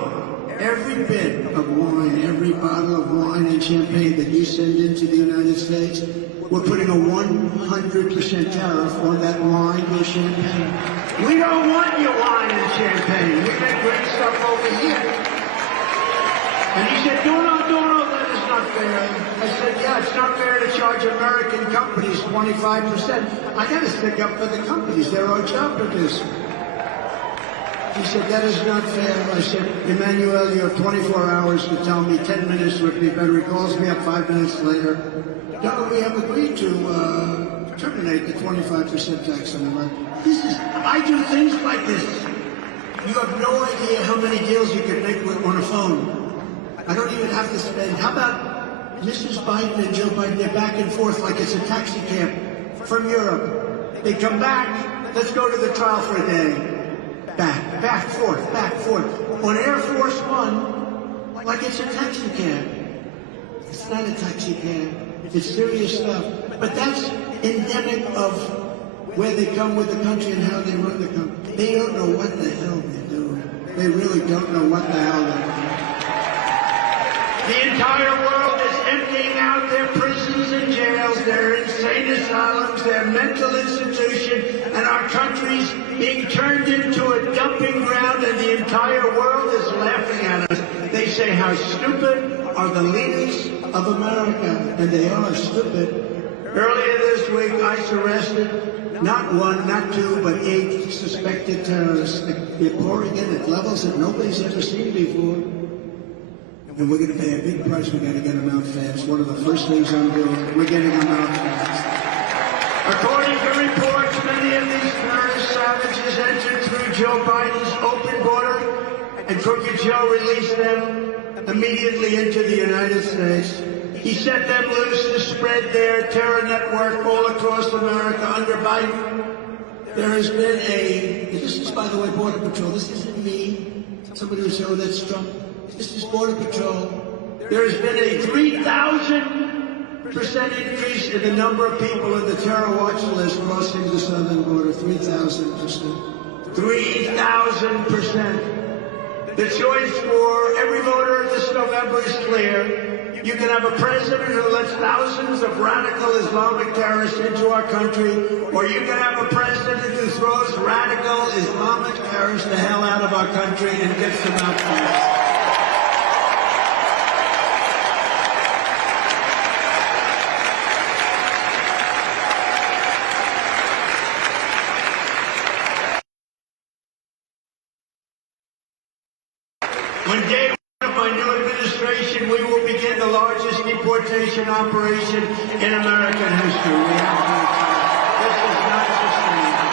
every bit of wine, every bottle of wine and champagne that you send into the United States, we're putting a 100% tariff on that wine and champagne. We don't want your wine and champagne. We make great stuff over here. And he said, Donald, that is not fair. I said, yeah, it's not fair to charge American companies 25%. I got to stick up for the companies. They're our job producer. He said, that is not fair. I said, Emmanuel, you have 24 hours to tell me. 10 minutes would be better. He calls me up 5 minutes later. No, we have agreed to terminate the 25% tax on America. I do things like this. You have no idea how many deals you could make on a phone. I don't even have to spend. How about Mrs. Biden and Joe Biden? They're back and forth like it's a taxi cab from Europe. They come back. Let's go to the trial for a day. Back, forth. On Air Force One, like it's a taxi cab. It's not a taxi cab. It's serious stuff. But that's endemic of where they come with the country and how they run the country. They don't know what the hell they're doing. They really don't know what the hell they're doing. The entire world is emptying out their prisons and jails, their insane asylums, their mental institutions, and our country's being turned into a dumping ground, and the entire world is laughing at us. They say, how stupid are the leaders of America? And they are stupid. Earlier this week, ICE arrested not one, not two, but 8 suspected terrorists. They're pouring in at levels that nobody's ever seen before. And we're going to pay a big price. We've got to get them out fast. One of the first things I'm doing, we're getting them out fast. According to reports, many of these terrorist savages entered through Joe Biden's open border, and Crooked Joe released them immediately into the United States. He set them loose to spread their terror network all across America under Biden. There has been this is, by the way, Border Patrol. This isn't me. Somebody will say, oh, that's Trump. This is Border Patrol. There has been a 3,000% increase in the number of people in the terror watch list crossing the southern border. 3,000%. 3,000%. The choice for every voter this November is clear. You can have a president who lets thousands of radical Islamic terrorists into our country, or you can have a president who throws radical Islamic terrorists the hell out of our country and gets them out fast. When day one of my new administration, we will begin the largest deportation operation in American history. We have to. This is not sustainable.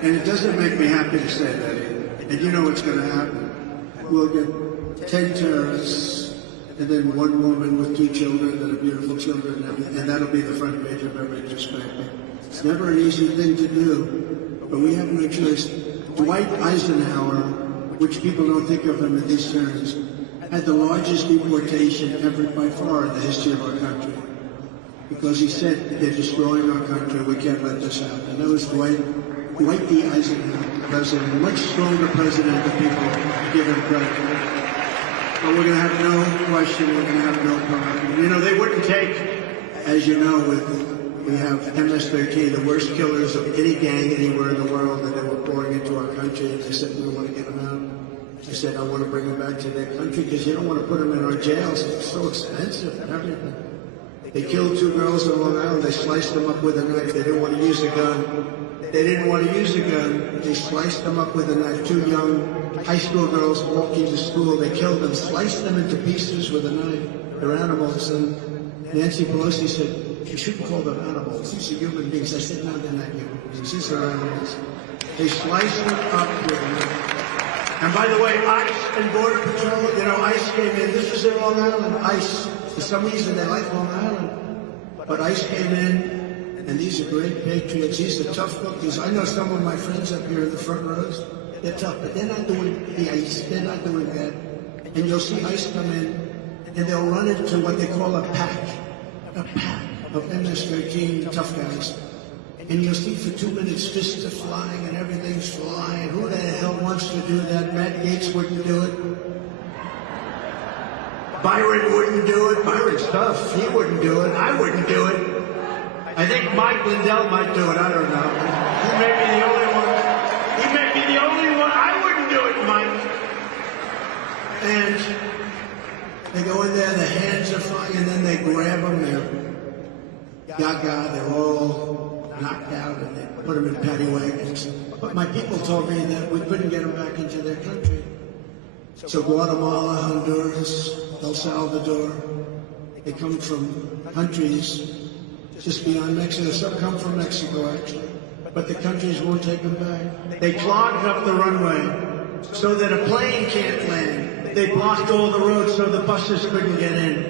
And it doesn't make me happy to say that either. And you know what's going to happen. We'll get 10 terrorists, and then one woman with 2 children that are beautiful children, and that'll be the front page of every newspaper. It's never an easy thing to do, but we have no choice. Dwight Eisenhower, which people don't think of him in these terms, had the largest deportation ever by far in the history of our country. Because he said, they're destroying our country, we can't let this happen. That was Dwight D. Eisenhower, president, a much stronger president than people give him credit for. But we're going to have no question, we're going to have no problem. You know, they wouldn't take, as you know, we have MS-13, the worst killers of any gang anywhere in the world, and they were pouring into our country, and they said, we want to get them out. I said, I want to bring them back to their country, because you don't want to put them in our jails. It's so expensive and everything. They killed 2 girls on Long Island. They sliced them up with a knife. They didn't want to use a gun. They didn't want to use a gun. They sliced them up with a knife. 2 young high school girls walking to school. They killed them, sliced them into pieces with a knife. They're animals. And Nancy Pelosi said, you shouldn't call them animals. These are human beings. I said, no, they're not human beings. These are animals. They sliced them up with a knife. And by the way, ICE and Border Patrol, you know, ICE came in. This was in Long Island. ICE, for some reason, they like Long Island. But ICE came in. And these are great patriots. These are tough cookies. I know some of my friends up here in the front rows. They're tough, but they're not doing the ICE. They're not doing that. And you'll see ICE come in, and they'll run into what they call a pack of MS-13 tough guys. And you'll see for 2 minutes fists are flying and everything's flying. Who the hell wants to do that? Matt Gaetz wouldn't do it. Byron wouldn't do it. Byron's tough. He wouldn't do it. I wouldn't do it. I think Mike Lindell might do it. I don't know. He may be the only one. He may be the only one. I wouldn't do it, Mike. And they go in there, the hands are flying, and then they grab them there. gaga, they're all knocked out, and they put them in paddy wagons. But my people told me that we couldn't get them back into their country. So Guatemala, Honduras, El Salvador, they come from countries just beyond Mexico. Some come from Mexico, actually. But the countries won't take them back. They clogged up the runway so that a plane can't land. They blocked all the roads so the buses couldn't get in.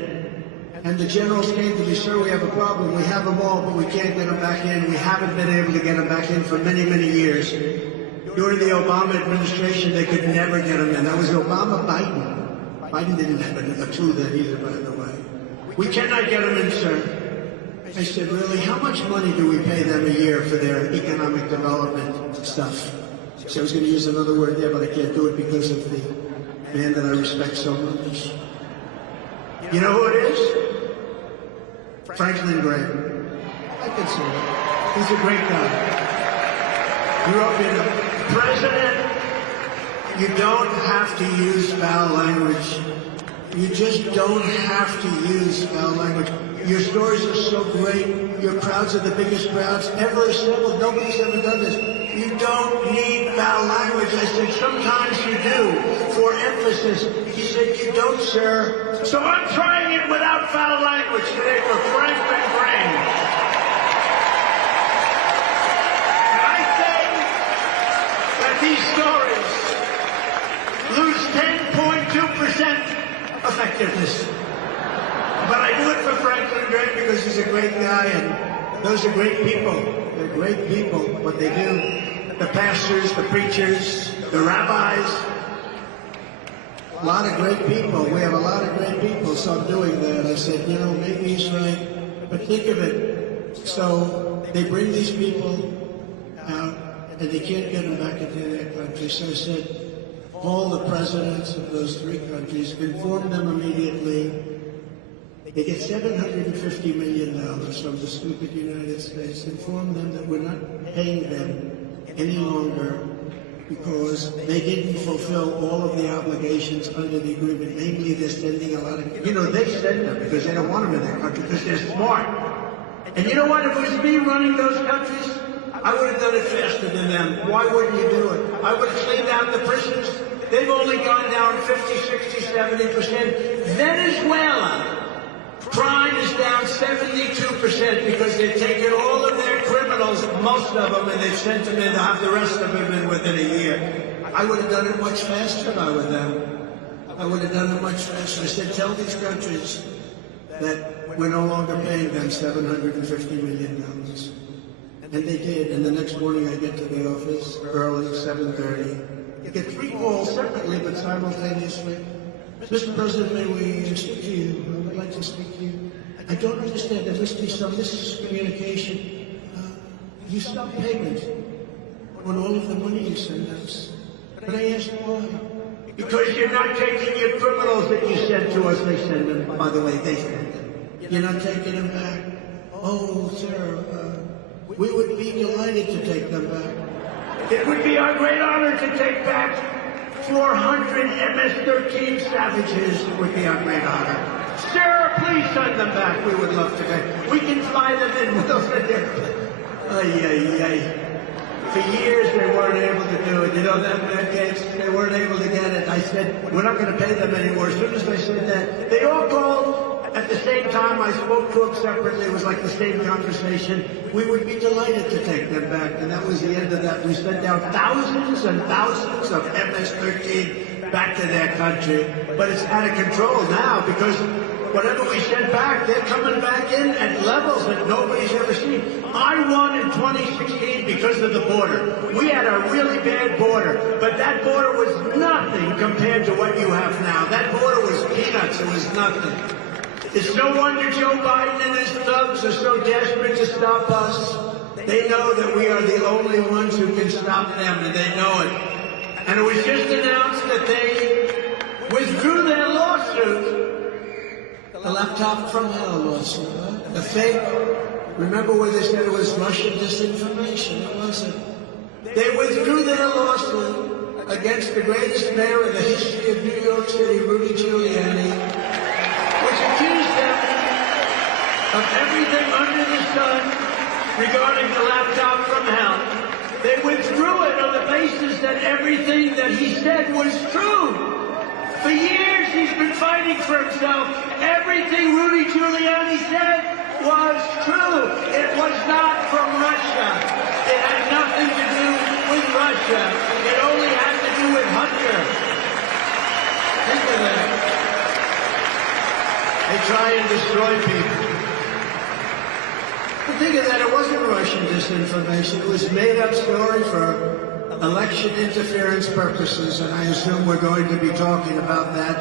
And the generals came to me, sir, we have a problem. We have them all, but we can't get them back in. We haven't been able to get them back in for many, many years. During the Obama administration, they could never get them in. That was Obama-Biden. Biden didn't have a clue then either, by the way. We cannot get them in, sir. I said, really, how much money do we pay them a year for their economic development stuff? So I was going to use another word there, but I can't do it because of the man that I respect so much. You know who it is? Franklin Graham. I can say that. He's a great guy. Grew up in a president. You don't have to use foul language. You just don't have to use foul language. Your stories are so great. Your crowds are the biggest crowds ever assembled. Nobody's ever done this. You don't need foul language. I said, sometimes you do, for emphasis. He said, you don't, sir. So I'm trying it without foul language today for Franklin Graham. And I say that these stories lose 10.2% effectiveness. But I do it for Franklin Graham because he's a great guy, and those are great people. They're great people, what they do. The pastors, the preachers, the rabbis. A lot of great people. We have a lot of great people, so I'm doing that. I said, you know, maybe he's right, but think of it. So they bring these people out, and they can't get them back into their country. So I said, all the presidents of those three countries, inform them immediately. They get $750 million from the stupid United States. Inform them that we're not paying them any longer because they didn't fulfill all of the obligations under the agreement. Namely, they're sending a lot of, you know, they send them because they don't want them in their country because they're smart. And you know what? If it was me running those countries, I would have done it faster than them. Why wouldn't you do it? I would have cleaned out the prisons. They've only gone down 50, 60, 70%. Venezuela. Crime is down 72% because they've taken all of their criminals, most of them, and they've sent them in to have the rest of them in within a year. I would have done it much faster if I were them. I would have done it much faster. I said, tell these countries that we're no longer paying them $750 million. And they did. And the next morning I get to the office early, 7:30. I get 3 calls separately but simultaneously. Mr. President, may we speak to you? I would like to speak to you. I don't understand. There must be some miscommunication. You stop payment on all of the money you send us. But I asked why. Because you're not taking your criminals that you send to us. They send them. By the way, they send them. You're not taking them back. Oh, sir, we would be delighted to take them back. It would be our great honor to take back 400 MS-13 Savages. Would be our great honor. Sir, please send them back. We would love to. We can fly them in with those airplanes. For years they weren't able to do it. You know that case? They weren't able to get it. I said, we're not going to pay them anymore. As soon as I said that, they all called. At the same time, I spoke to them separately. It was like the same conversation. We would be delighted to take them back. And that was the end of that. We sent down thousands and thousands of MS-13 back to their country. But it's out of control now because whatever we send back, they're coming back in at levels that nobody's ever seen. I won in 2016 because of the border. We had a really bad border, but that border was nothing compared to what you have now. That border was peanuts. It was nothing. It's no wonder Joe Biden and his thugs are so desperate to stop us. They know that we are the only ones who can stop them, and they know it. And it was just announced that they withdrew their lawsuit. The laptop from hell lawsuit, huh? The fake. Remember where they said it was Russian disinformation? It wasn't. They withdrew their lawsuit against the greatest mayor in the history of New York City, Rudy Giuliani, which accused them of everything under the sun regarding the laptop from hell. They withdrew it on the basis that everything that he said was true. For years, he's been fighting for himself. Everything Rudy Giuliani said was true. It was not from Russia. It had nothing to do with Russia. It only had to do with Hunter. Think of that. They try and destroy people. But think of that, it wasn't Russian disinformation. It was a made-up story for election interference purposes, and I assume we're going to be talking about that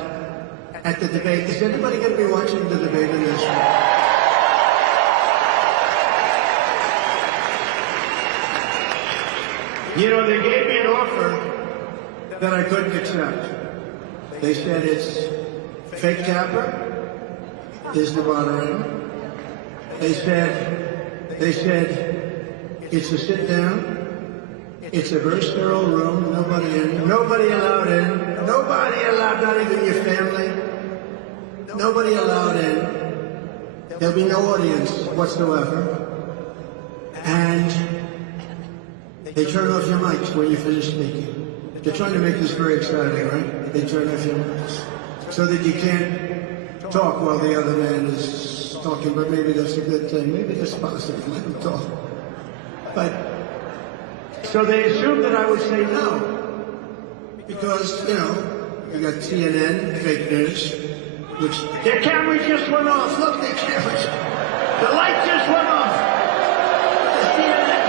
at the debate. Is anybody going to be watching the debate in this room? You know, they gave me an offer that I couldn't accept. They said it's fake tapper is the moderator. They said it's a sit down. It's a very sterile room. Nobody in. Nobody allowed in. Nobody allowed, not even your family. Nobody allowed in. There'll be no audience whatsoever. And they turn off your mics when you finish speaking. They're trying to make this very exciting, right? They turn off your mics so that you can't talk while the other man is talking, but maybe that's a good thing. Maybe that's positive. Let him talk. But, so they assumed that I would say no. Because, you know, you got CNN, fake news, which, their camera just went off. Look, their cameras. The light just went off. The CNN.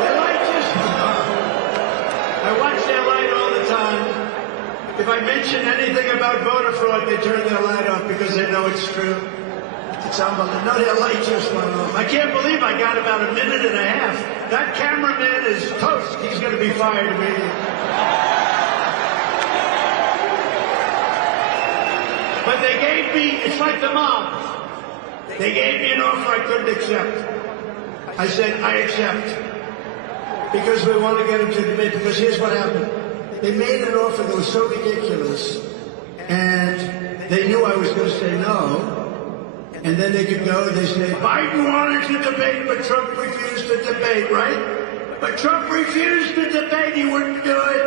Their light just went off. I watch their light all the time. If I mention anything about voter fraud, they turn their light off because they know it's true. It's unbelievable. No, their light just went off. I can't believe I got about a minute and a half. That cameraman is toast. He's going to be fired immediately. But they gave me, it's like the mob. They gave me an offer I couldn't accept. I said, I accept. Because we want to get him to debate. Because here's what happened. They made an offer that was so ridiculous. And they knew I was going to say no. And then they could go and they say, Biden wanted to debate, but Trump refused to debate, right? But Trump refused to debate, he wouldn't do it.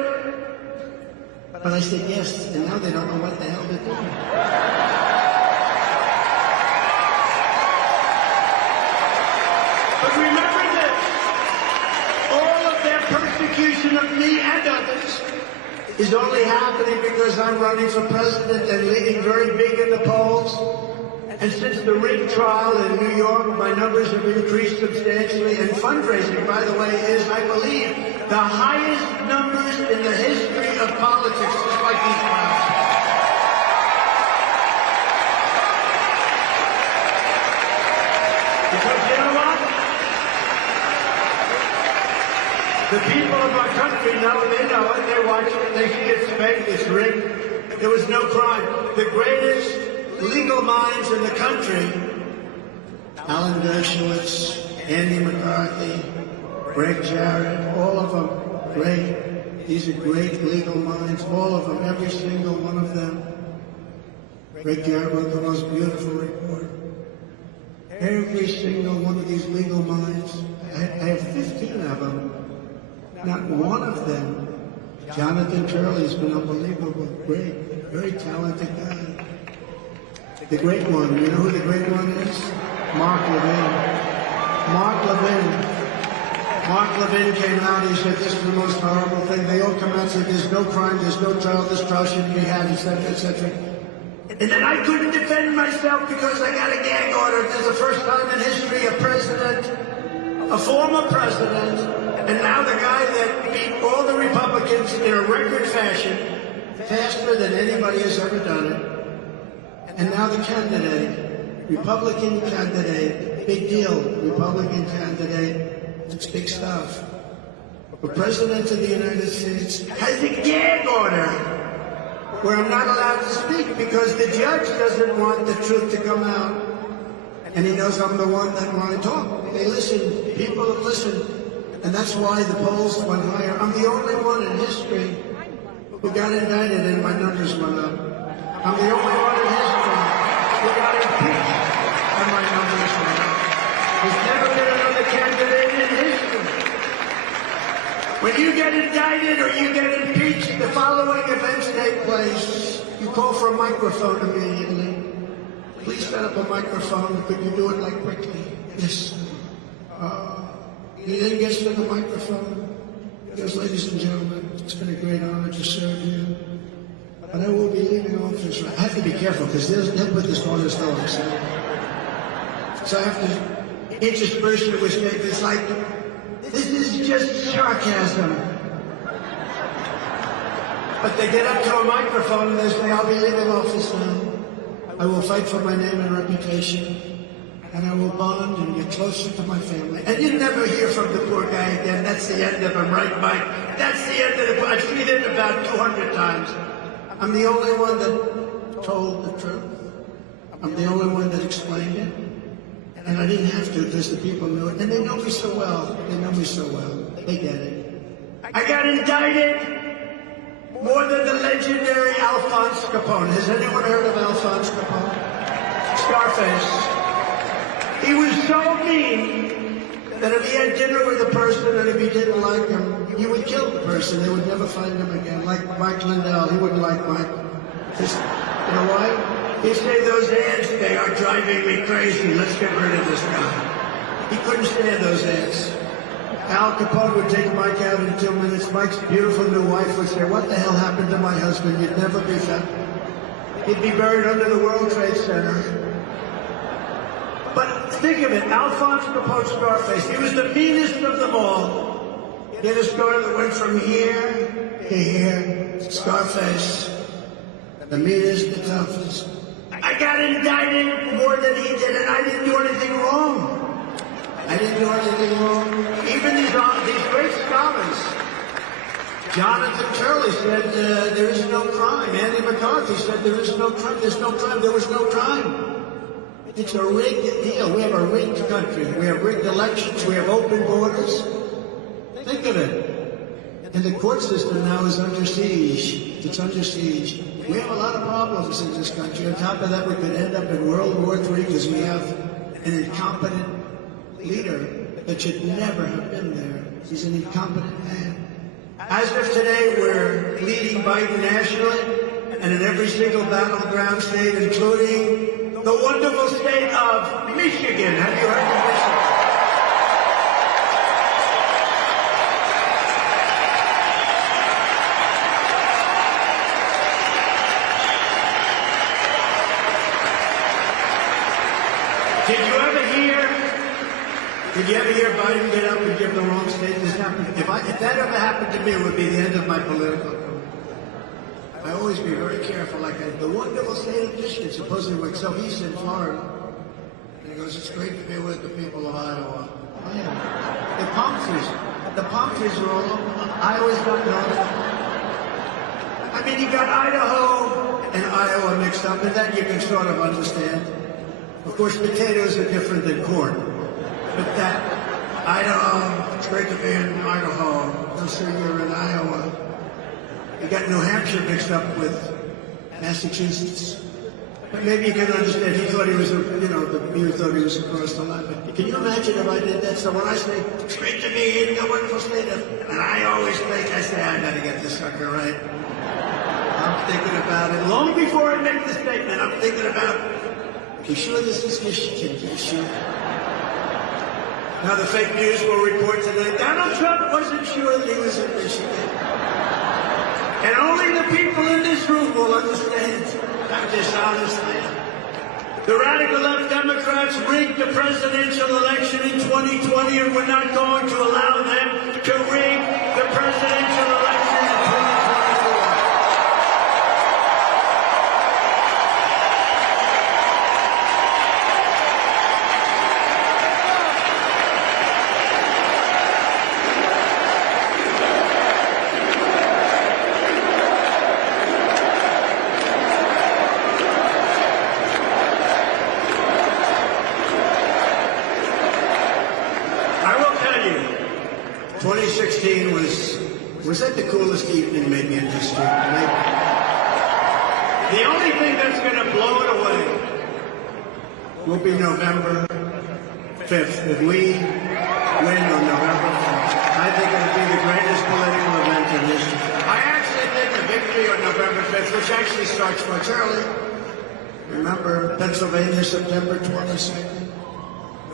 But I said yes, and now they don't know what the hell they're doing. But remember this, all of their persecution of me and others is only happening because I'm running for president and leading very big in the polls. And since the rig trial in New York, my numbers have increased substantially. And fundraising, by the way, is, I believe, the highest numbers in the history of politics, just like these trials. Because you know what? The people of our country know, they know it, they're watching it, they see it's fake, it's rigged. There was no crime. The greatest legal minds in the country, Alan Dershowitz, Andy McCarthy, Greg Jarrett, all of them, great. These are great legal minds, all of them, every single one of them. Greg Jarrett wrote the most beautiful report. Every single one of these legal minds, I have 15 of them. Not one of them. Jonathan Turley's been unbelievable, great, very talented guy. The great one, you know who the great one is? Mark Levin. Mark Levin. Mark Levin came out, he said, this is the most horrible thing. They all come out and said, there's no crime, there's no trial, this trial shouldn't be had, etc., etc. And then I couldn't defend myself because I got a gag order. This is the first time in history a president, a former president, and now the guy that beat all the Republicans in a record fashion, faster than anybody has ever done it. And now the candidate, Republican candidate, big deal, Republican candidate, it's big stuff. The President of the United States has a gag order where I'm not allowed to speak because the judge doesn't want the truth to come out. And he knows I'm the one that want to talk. They listen, people have listened. And that's why the polls went higher. I'm the only one in history who who got indicted and my numbers went up. I'm the only one in history who got impeached and my numbers went up. There's never been another candidate in history. When you get indicted or you get impeached, the following events take place. You call for a microphone immediately. Please set up a microphone. Could you do it like quickly? Yes. He then gets to the microphone. He goes, ladies and gentlemen, it's been a great honor to serve you. But I will be leaving office. I have to be careful because they'll put this on his dogs. So I have to intersperse it with statements like, this is just sarcasm. But they get up to a microphone and they say, I'll be leaving office now. I will fight for my name and reputation. And I will bond and get closer to my family. And you never hear from the poor guy again. That's the end of him, right, Mike? That's the end of it. I've seen it about 200 times. I'm the only one that told the truth. I'm the only one that explained it. And I didn't have to because the people knew it. And they know me so well. They know me so well. They get it. I got indicted more than the legendary Alphonse Capone. Has anyone heard of Alphonse Capone? Scarface. He was so mean that if he had dinner with a person and if he didn't like him, he would kill the person. They would never find him again. Like Mike Lindell, he wouldn't like Mike. You know why? He'd say, those ads, they are driving me crazy. Let's get rid of this guy. He couldn't stand those ads. Al Capone would take Mike out in 2 minutes. Mike's beautiful new wife would say, what the hell happened to my husband? You'd never be found. He'd be buried under the World Trade Center. But think of it, Alphonse Capone, Scarface, he was the meanest of them all. He had a story that went from here to here. Scarface, the meanest, the toughest. I got indicted more than he did, and I didn't do anything wrong. I didn't do anything wrong. Even these great scholars. Jonathan Turley said there is no crime. Andy McCarthy said there is no crime. There's no crime. There was no crime. It's a rigged deal. We have a rigged country. We have rigged elections. We have open borders. Think of it. And the court system now is under siege. It's under siege. We have a lot of problems in this country. On top of that, we could end up in World War III because we have an incompetent leader that should never have been there. He's an incompetent man. As of today, we're leading Biden nationally and in every single battleground state, including the wonderful state of Michigan. Have you heard of Michigan? Did you ever hear Biden get up and give the wrong statement? If that ever happened to me, it would be the end of my political career. I always be very careful, like the wonderful state of Michigan, supposedly, so he's in Florida. And he goes, it's great to be with the people of Iowa. Oh, yeah. The palm trees are all over. Iowa's got north. I mean, you got Idaho and Iowa mixed up, and that you can sort of understand. Of course, potatoes are different than corn. But that, Idaho, it's great to be in Idaho. I'm sure you're in Iowa. You got New Hampshire mixed up with Massachusetts. But maybe you can understand, he thought he was, you thought he was across the line. But can you imagine if I did that? So when I say, it's great to be in the wonderful state of, and I always think, I say, I gotta get this sucker right. I'm thinking about it. Long before I make the statement, I'm thinking about, you sure this is Michigan? You sure? Now the fake news will report today, Donald Trump wasn't sure that he was in Michigan. And only the people in this room will understand how dishonest they are. The radical left Democrats rigged the presidential election in 2020, and we're not going to allow them to rig the presidential election in 2024. Was that the coolest evening maybe in history? The only thing that's going to blow it away will be November 5th. If we win on November 5th, I think it'll be the greatest political event in history. I actually think the victory on November 5th, which actually starts much early. Remember, Pennsylvania, September 22nd.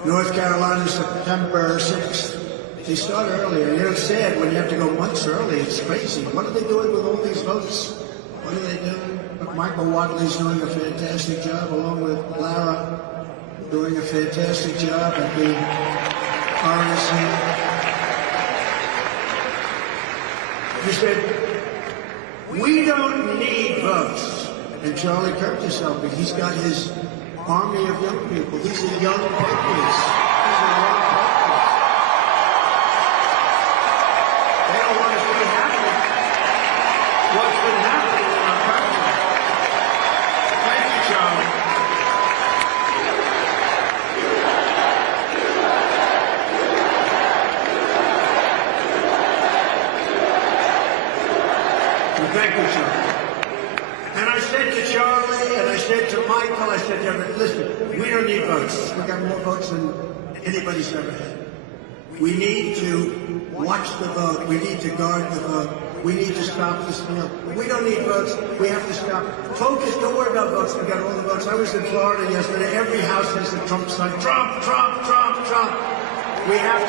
North Carolina, September 6th. They start earlier. You know, it's sad when you have to go months early. It's crazy. What are they doing with all these votes? What are they doing? But Michael Watley's doing a fantastic job, along with Lara, doing a fantastic job at the RNC. He said, we don't need votes. And Charlie Kirk is helping. He's got his army of young people. These are young patriots. These are young patriots. They don't want us to be happy. What's been happening in our country? Thank you, Charlie. Well, thank you, Charlie. And I said to Charlie, and I said to Michael, I said to everyone, listen, we don't need votes. We got more votes than anybody's ever had. We need to watch the vote. We need to guard the vote. We need to stop the steal. We don't need votes. We have to stop. Focus, don't worry about votes. We got all the votes. I was in Florida yesterday. Every house has a Trump sign. Trump, Trump, Trump, Trump. We have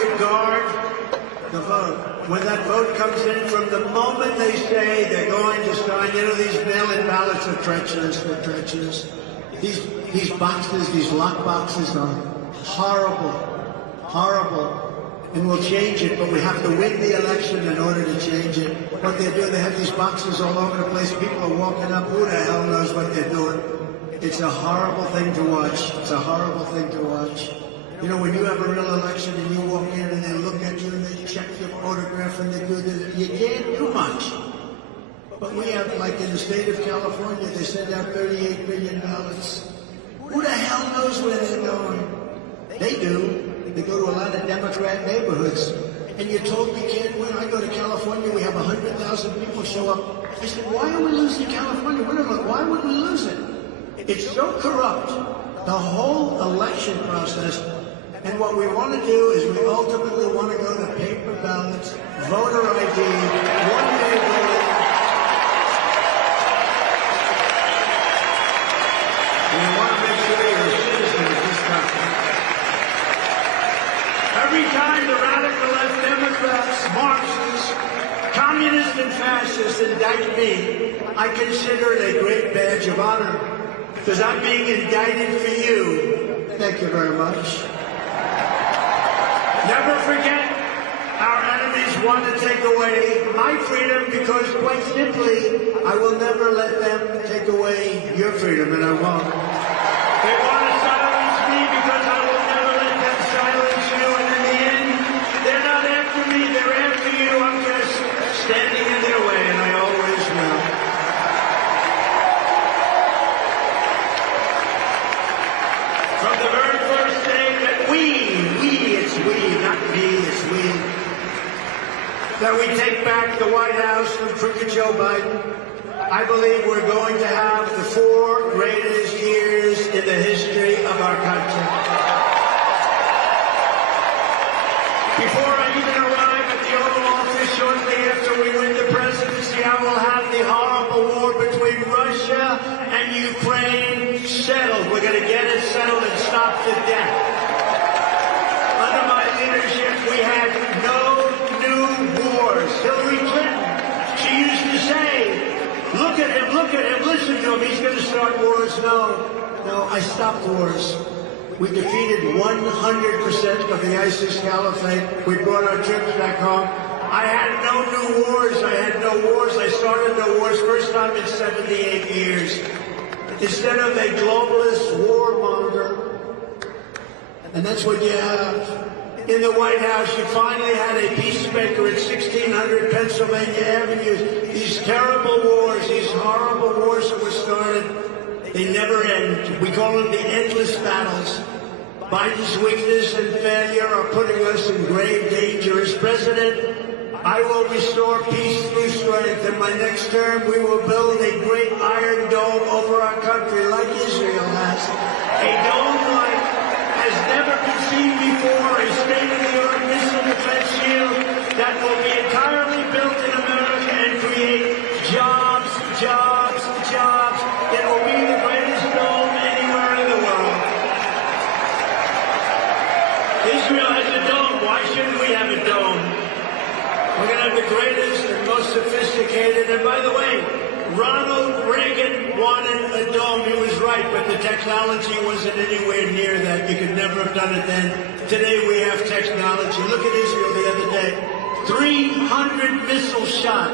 to guard the vote. When that vote comes in, from the moment they say they're going to sign, you know, these mail-in ballots are treacherous. They're treacherous. These boxes, these lock boxes are horrible, horrible. And we'll change it, but we have to win the election in order to change it. What they do, they have these boxes all over the place. People are walking up. Who the hell knows what they're doing? It's a horrible thing to watch. It's a horrible thing to watch. You know, when you have a real election and you walk in and they look at you and they check your photograph and they do this, you can't do much. But we have, like in the state of California, they send out 38 million ballots. Who the hell knows where they're going? They do. They go to a lot of Democrat neighborhoods. And you're told we can't win. I go to California, we have 100,000 people show up. I said, why are we losing California? Why would we lose it? It's so corrupt, the whole election process. And what we want to do is we ultimately want to go to paper ballots, voter ID, one-day voting. We want to make sure you're a citizen of this country. Every time the radical left Democrats, Marxists, communists, and fascists indict me, I consider it a great badge of honor, because I'm being indicted for you. Thank you very much. Never forget, our enemies want to take away my freedom because, quite simply, I will never let them take away your freedom, and I won't. They want to silence me because I will never let them silence you, and in the end, they're not after me, they're after you. I'm just standing in their way, and I always will. From the very first day that it's we, not me, it's we, that we take back the White House from crooked Joe Biden, I believe we're going to have the 4 greatest years in the history of our country. Before I even arrive at the Oval Office shortly after we win the presidency, I will have the horrible war between Russia and Ukraine settled. We're going to get it settled and stop the death. Under my leadership, we had no new wars. Hillary Clinton, she used to say, look at him, listen to him, he's going to start wars. No, I stopped wars. We defeated 100% of the ISIS caliphate. We brought our troops back home. I had no new wars. I started no wars, first time in 78 years. Instead of a globalist warmonger, and that's what you have. In the White House, you finally had a peacemaker at 1600 Pennsylvania Avenue. These terrible wars, these horrible wars that were started, they never end. We call them the endless battles. Biden's weakness and failure are putting us in grave danger. As president, I will restore peace through strength. In my next term, we will build a great iron dome over our country like Israel has. A dome like has never been seen before, a state-of-the-art missile defense shield that will be entirely built in America and create jobs, jobs, jobs. It will be the greatest dome anywhere in the world. Israel has a dome. Why shouldn't we have a dome? We're going to have the greatest and most sophisticated. And by the way, Ronald Reagan wanted a dome. He was right, but the technology wasn't anywhere near that. You could never have done it then. Today we have technology. Look at Israel the other day. 300 missiles shot,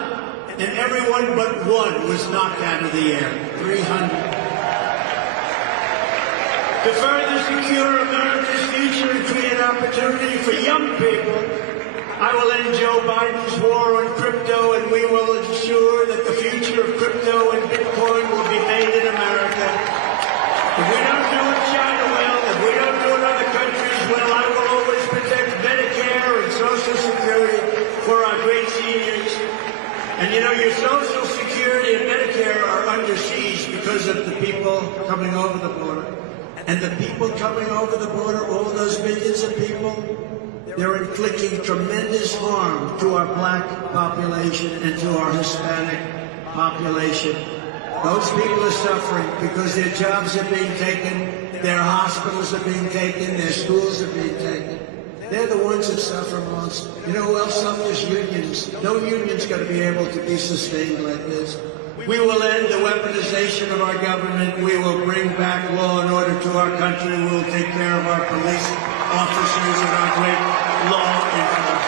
and everyone but one was knocked out of the air. 300. To further secure America's future and create opportunity for young people, I will end Joe Biden's war on crypto, and we will ensure that the future of crypto and Bitcoin will be made in America. If we don't do it, China will. If we don't do it, other countries will. I will always protect Medicare and Social Security for our great seniors. And you know, your Social Security and Medicare are under siege because of the people coming over the border. And the people coming over the border, all those millions of people, they're inflicting tremendous harm to our black population and to our Hispanic population. Those people are suffering because their jobs are being taken, their hospitals are being taken, their schools are being taken. They're the ones that suffer most. You know who else suffers? Unions. No union's going to be able to be sustained like this. We will end the weaponization of our government. We will bring back law and order to our country. We will take care of our police officers and our great law enforcement.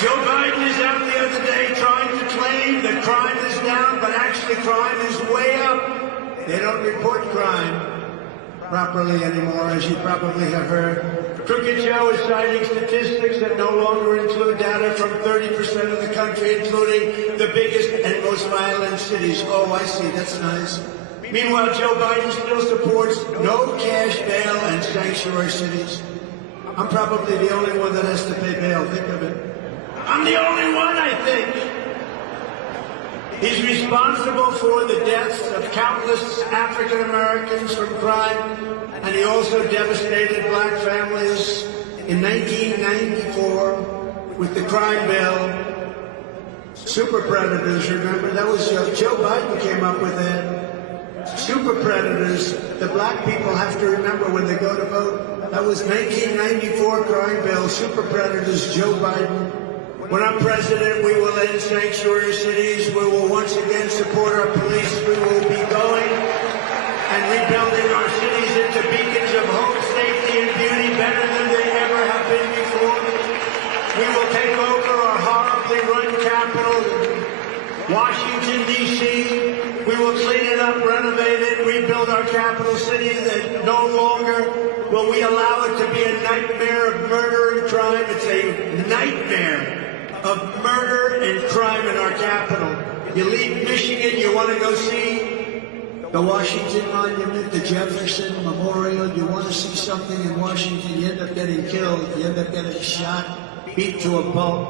Joe Biden is out the other day trying to claim that crime is down, but actually crime is way up. They don't report crime properly anymore, as you probably have heard. Crooked Joe is citing statistics that no longer include data from 30% of the country, including the biggest and most violent cities. Oh, I see. That's nice. Meanwhile, Joe Biden still supports no cash bail and sanctuary cities. I'm probably the only one that has to pay bail. Think of it. I'm the only one, I think. He's responsible for the deaths of countless African Americans from crime, and he also devastated black families in 1994 with the crime bill. Super predators, remember? That was Joe Biden came up with that. Super predators, the black people have to remember when they go to vote. That was 1994 crime bill, super predators, Joe Biden. When I'm president, we will end sanctuary cities. We will once again support our police. We will be going and rebuilding our cities into beacons of hope, safety, and beauty better than they ever have been before. We will take over our horribly run capital, Washington, D.C. We will clean it up, renovate it, rebuild our capital city that no longer will we allow it to be a nightmare of murder and crime. It's a nightmare of murder and crime in our capital. You leave Michigan, you want to go see the Washington Monument, the Jefferson Memorial, you want to see something in Washington, you end up getting killed, you end up getting shot, beat to a pulp.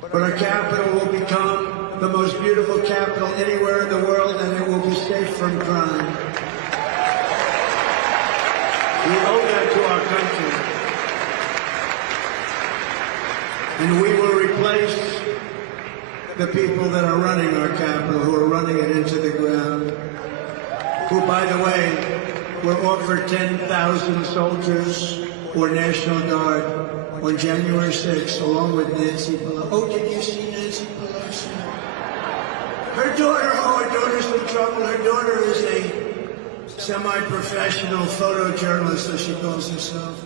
But our capital will become the most beautiful capital anywhere in the world, and it will be safe from crime. We owe that to our country. And we will replace the people that are running our capital, who are running it into the ground, who, by the way, were offered 10,000 soldiers or National Guard on January 6th, along with Nancy Pelosi. Oh, did you see Nancy Pelosi? Her daughter's in trouble. Her daughter is a semi-professional photojournalist, as she calls herself.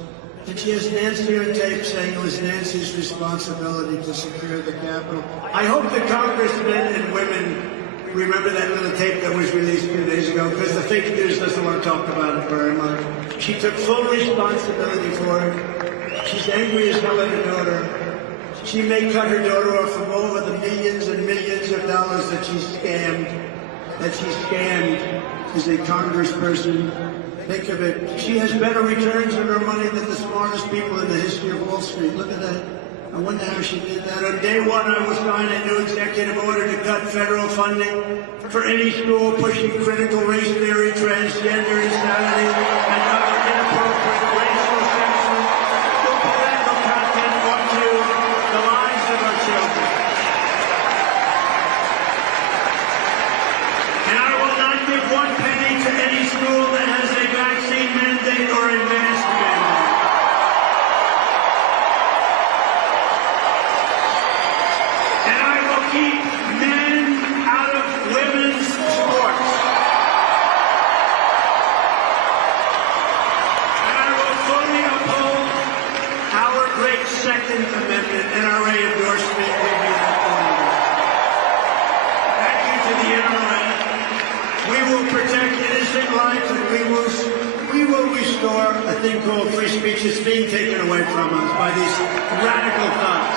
And she has Nancy on tape saying it was Nancy's responsibility to secure the Capitol. I hope the congressmen and women remember that little tape that was released 2 days ago, because the fake news doesn't want to talk about it very much. She took full responsibility for it. She's angry as hell at her daughter. She may cut her daughter off from over the millions and millions of dollars that she scammed. that she scammed as a congressperson. Think of it. She has better returns on her money than the smartest people in the history of Wall Street. Look at that. I wonder how she did that. On day one, I will sign a new executive order to cut federal funding for any school pushing critical race theory, transgender insanity, and other inappropriate racial, sexual, or political content onto the lives of our children. And I will not give one penny to any school that has a vaccine mandate or a mask mandate. And I will keep men out of women's sports. And I will fully uphold our great Second Amendment, NRA endorsement. Thank you to the NRA. We will protect innocent lives, and we will restore a thing called free speech. It's being taken away from us by these radical thugs.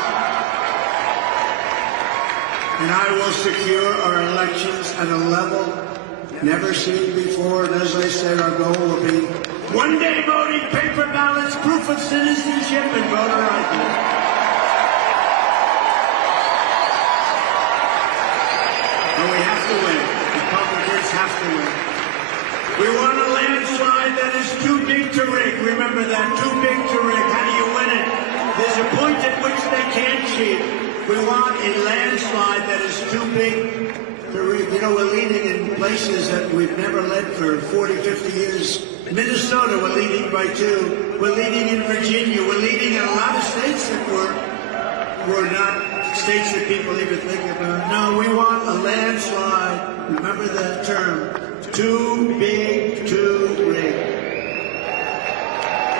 And I will secure our elections at a level never seen before. And as I said, our goal will be one-day voting, paper ballots, proof of citizenship, and voter ID. And we have to win. Republicans have to win. We want a landslide that is too big to rig. Remember that, too big to rig. How do you win it? There's a point at which they can't cheat. We want a landslide that is too big to rig. You know, we're leading in places that we've never led for 40, 50 years. Minnesota, we're leading by 2. We're leading in Virginia. We're leading in a lot of states that were not states that people even think about. No, we want a landslide. Remember that term. Too big to rig.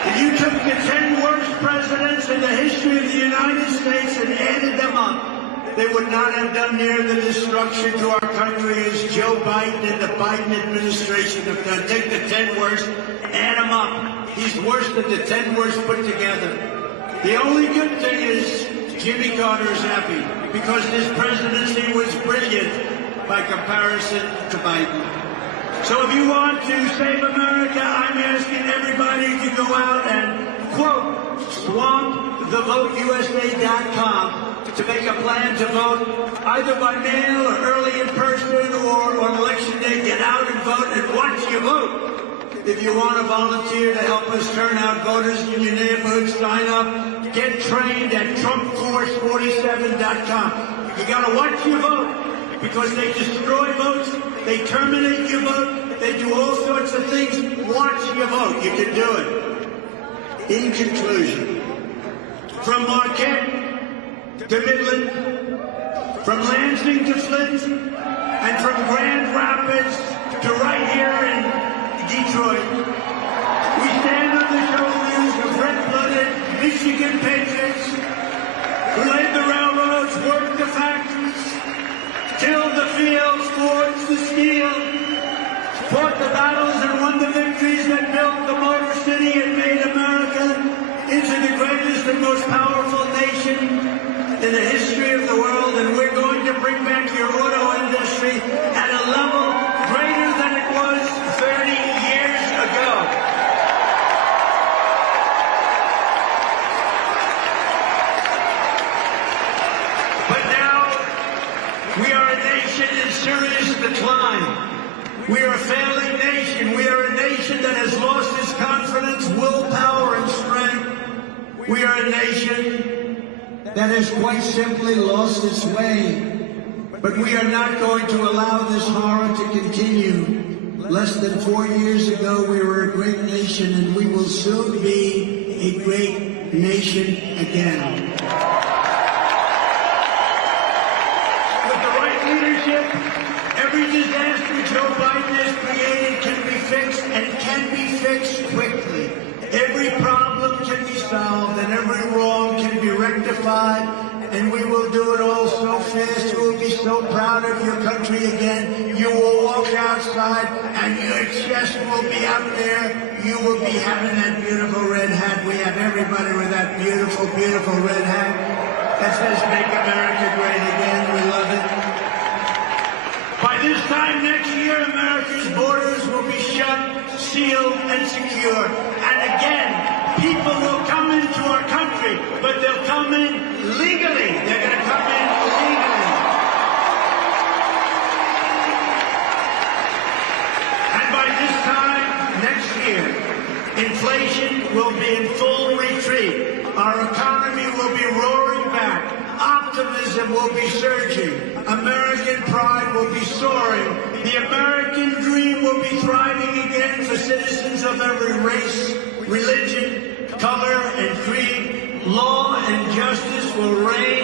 If you took the 10 worst presidents in the history of the United States and added them up, they would not have done near the destruction to our country as Joe Biden and the Biden administration have done. Take the 10 worst, add them up. He's worse than the 10 worst put together. The only good thing is Jimmy Carter is happy because his presidency was brilliant by comparison to Biden. So if you want to save America, I'm asking everybody to go out and, quote, swampthevoteusa.com to make a plan to vote either by mail or early in person or on election day. Get out and vote and watch your vote. If you want to volunteer to help us turn out voters in your neighborhood, sign up. Get trained at TrumpForce47.com. You got to watch your vote because they destroy votes. They terminate your vote. They do all sorts of things. Watch your vote. You can do it. In conclusion, from Marquette to Midland, from Lansing to Flint, and from Grand Rapids to right here in Detroit, we stand on the shoulders of red-blooded Michigan patriots who laid the railroads, worked the factories, tilled the fields, forged the steel, fought the battles and won the victories that built the Motor City and made America into the greatest and most powerful nation in the history of the world. And we're going to bring back your auto industry at a level greater than it was 30 years ago. But now we are a nation in serious decline. We are a failing nation. We are a nation that has lost its confidence, willpower, and strength. We are a nation that has quite simply lost its way. But we are not going to allow this horror to continue. Less than 4 years ago, we were a great nation, and we will soon be a great nation again. With the right leadership, every disaster Joe Biden has created can be fixed and can be fixed quickly. Every problem can be solved and every wrong can be rectified, and we will do it all so fast. You will be so proud of your country again. You will walk outside and your chest will be out there. You will be having that beautiful red hat. We have everybody with that beautiful, beautiful red hat that says, "Make America Great Again." We love it. By this time next year, America's borders will be shut, sealed, and secure. And again, people will come into our country, but they'll come in legally. They're going to come in legally. And by this time next year, inflation will be in full retreat. Our economy will be roaring back. Optimism will be surging. American pride will be soaring. The American dream will be thriving again for citizens of every race, religion, color, and creed. Law and justice will reign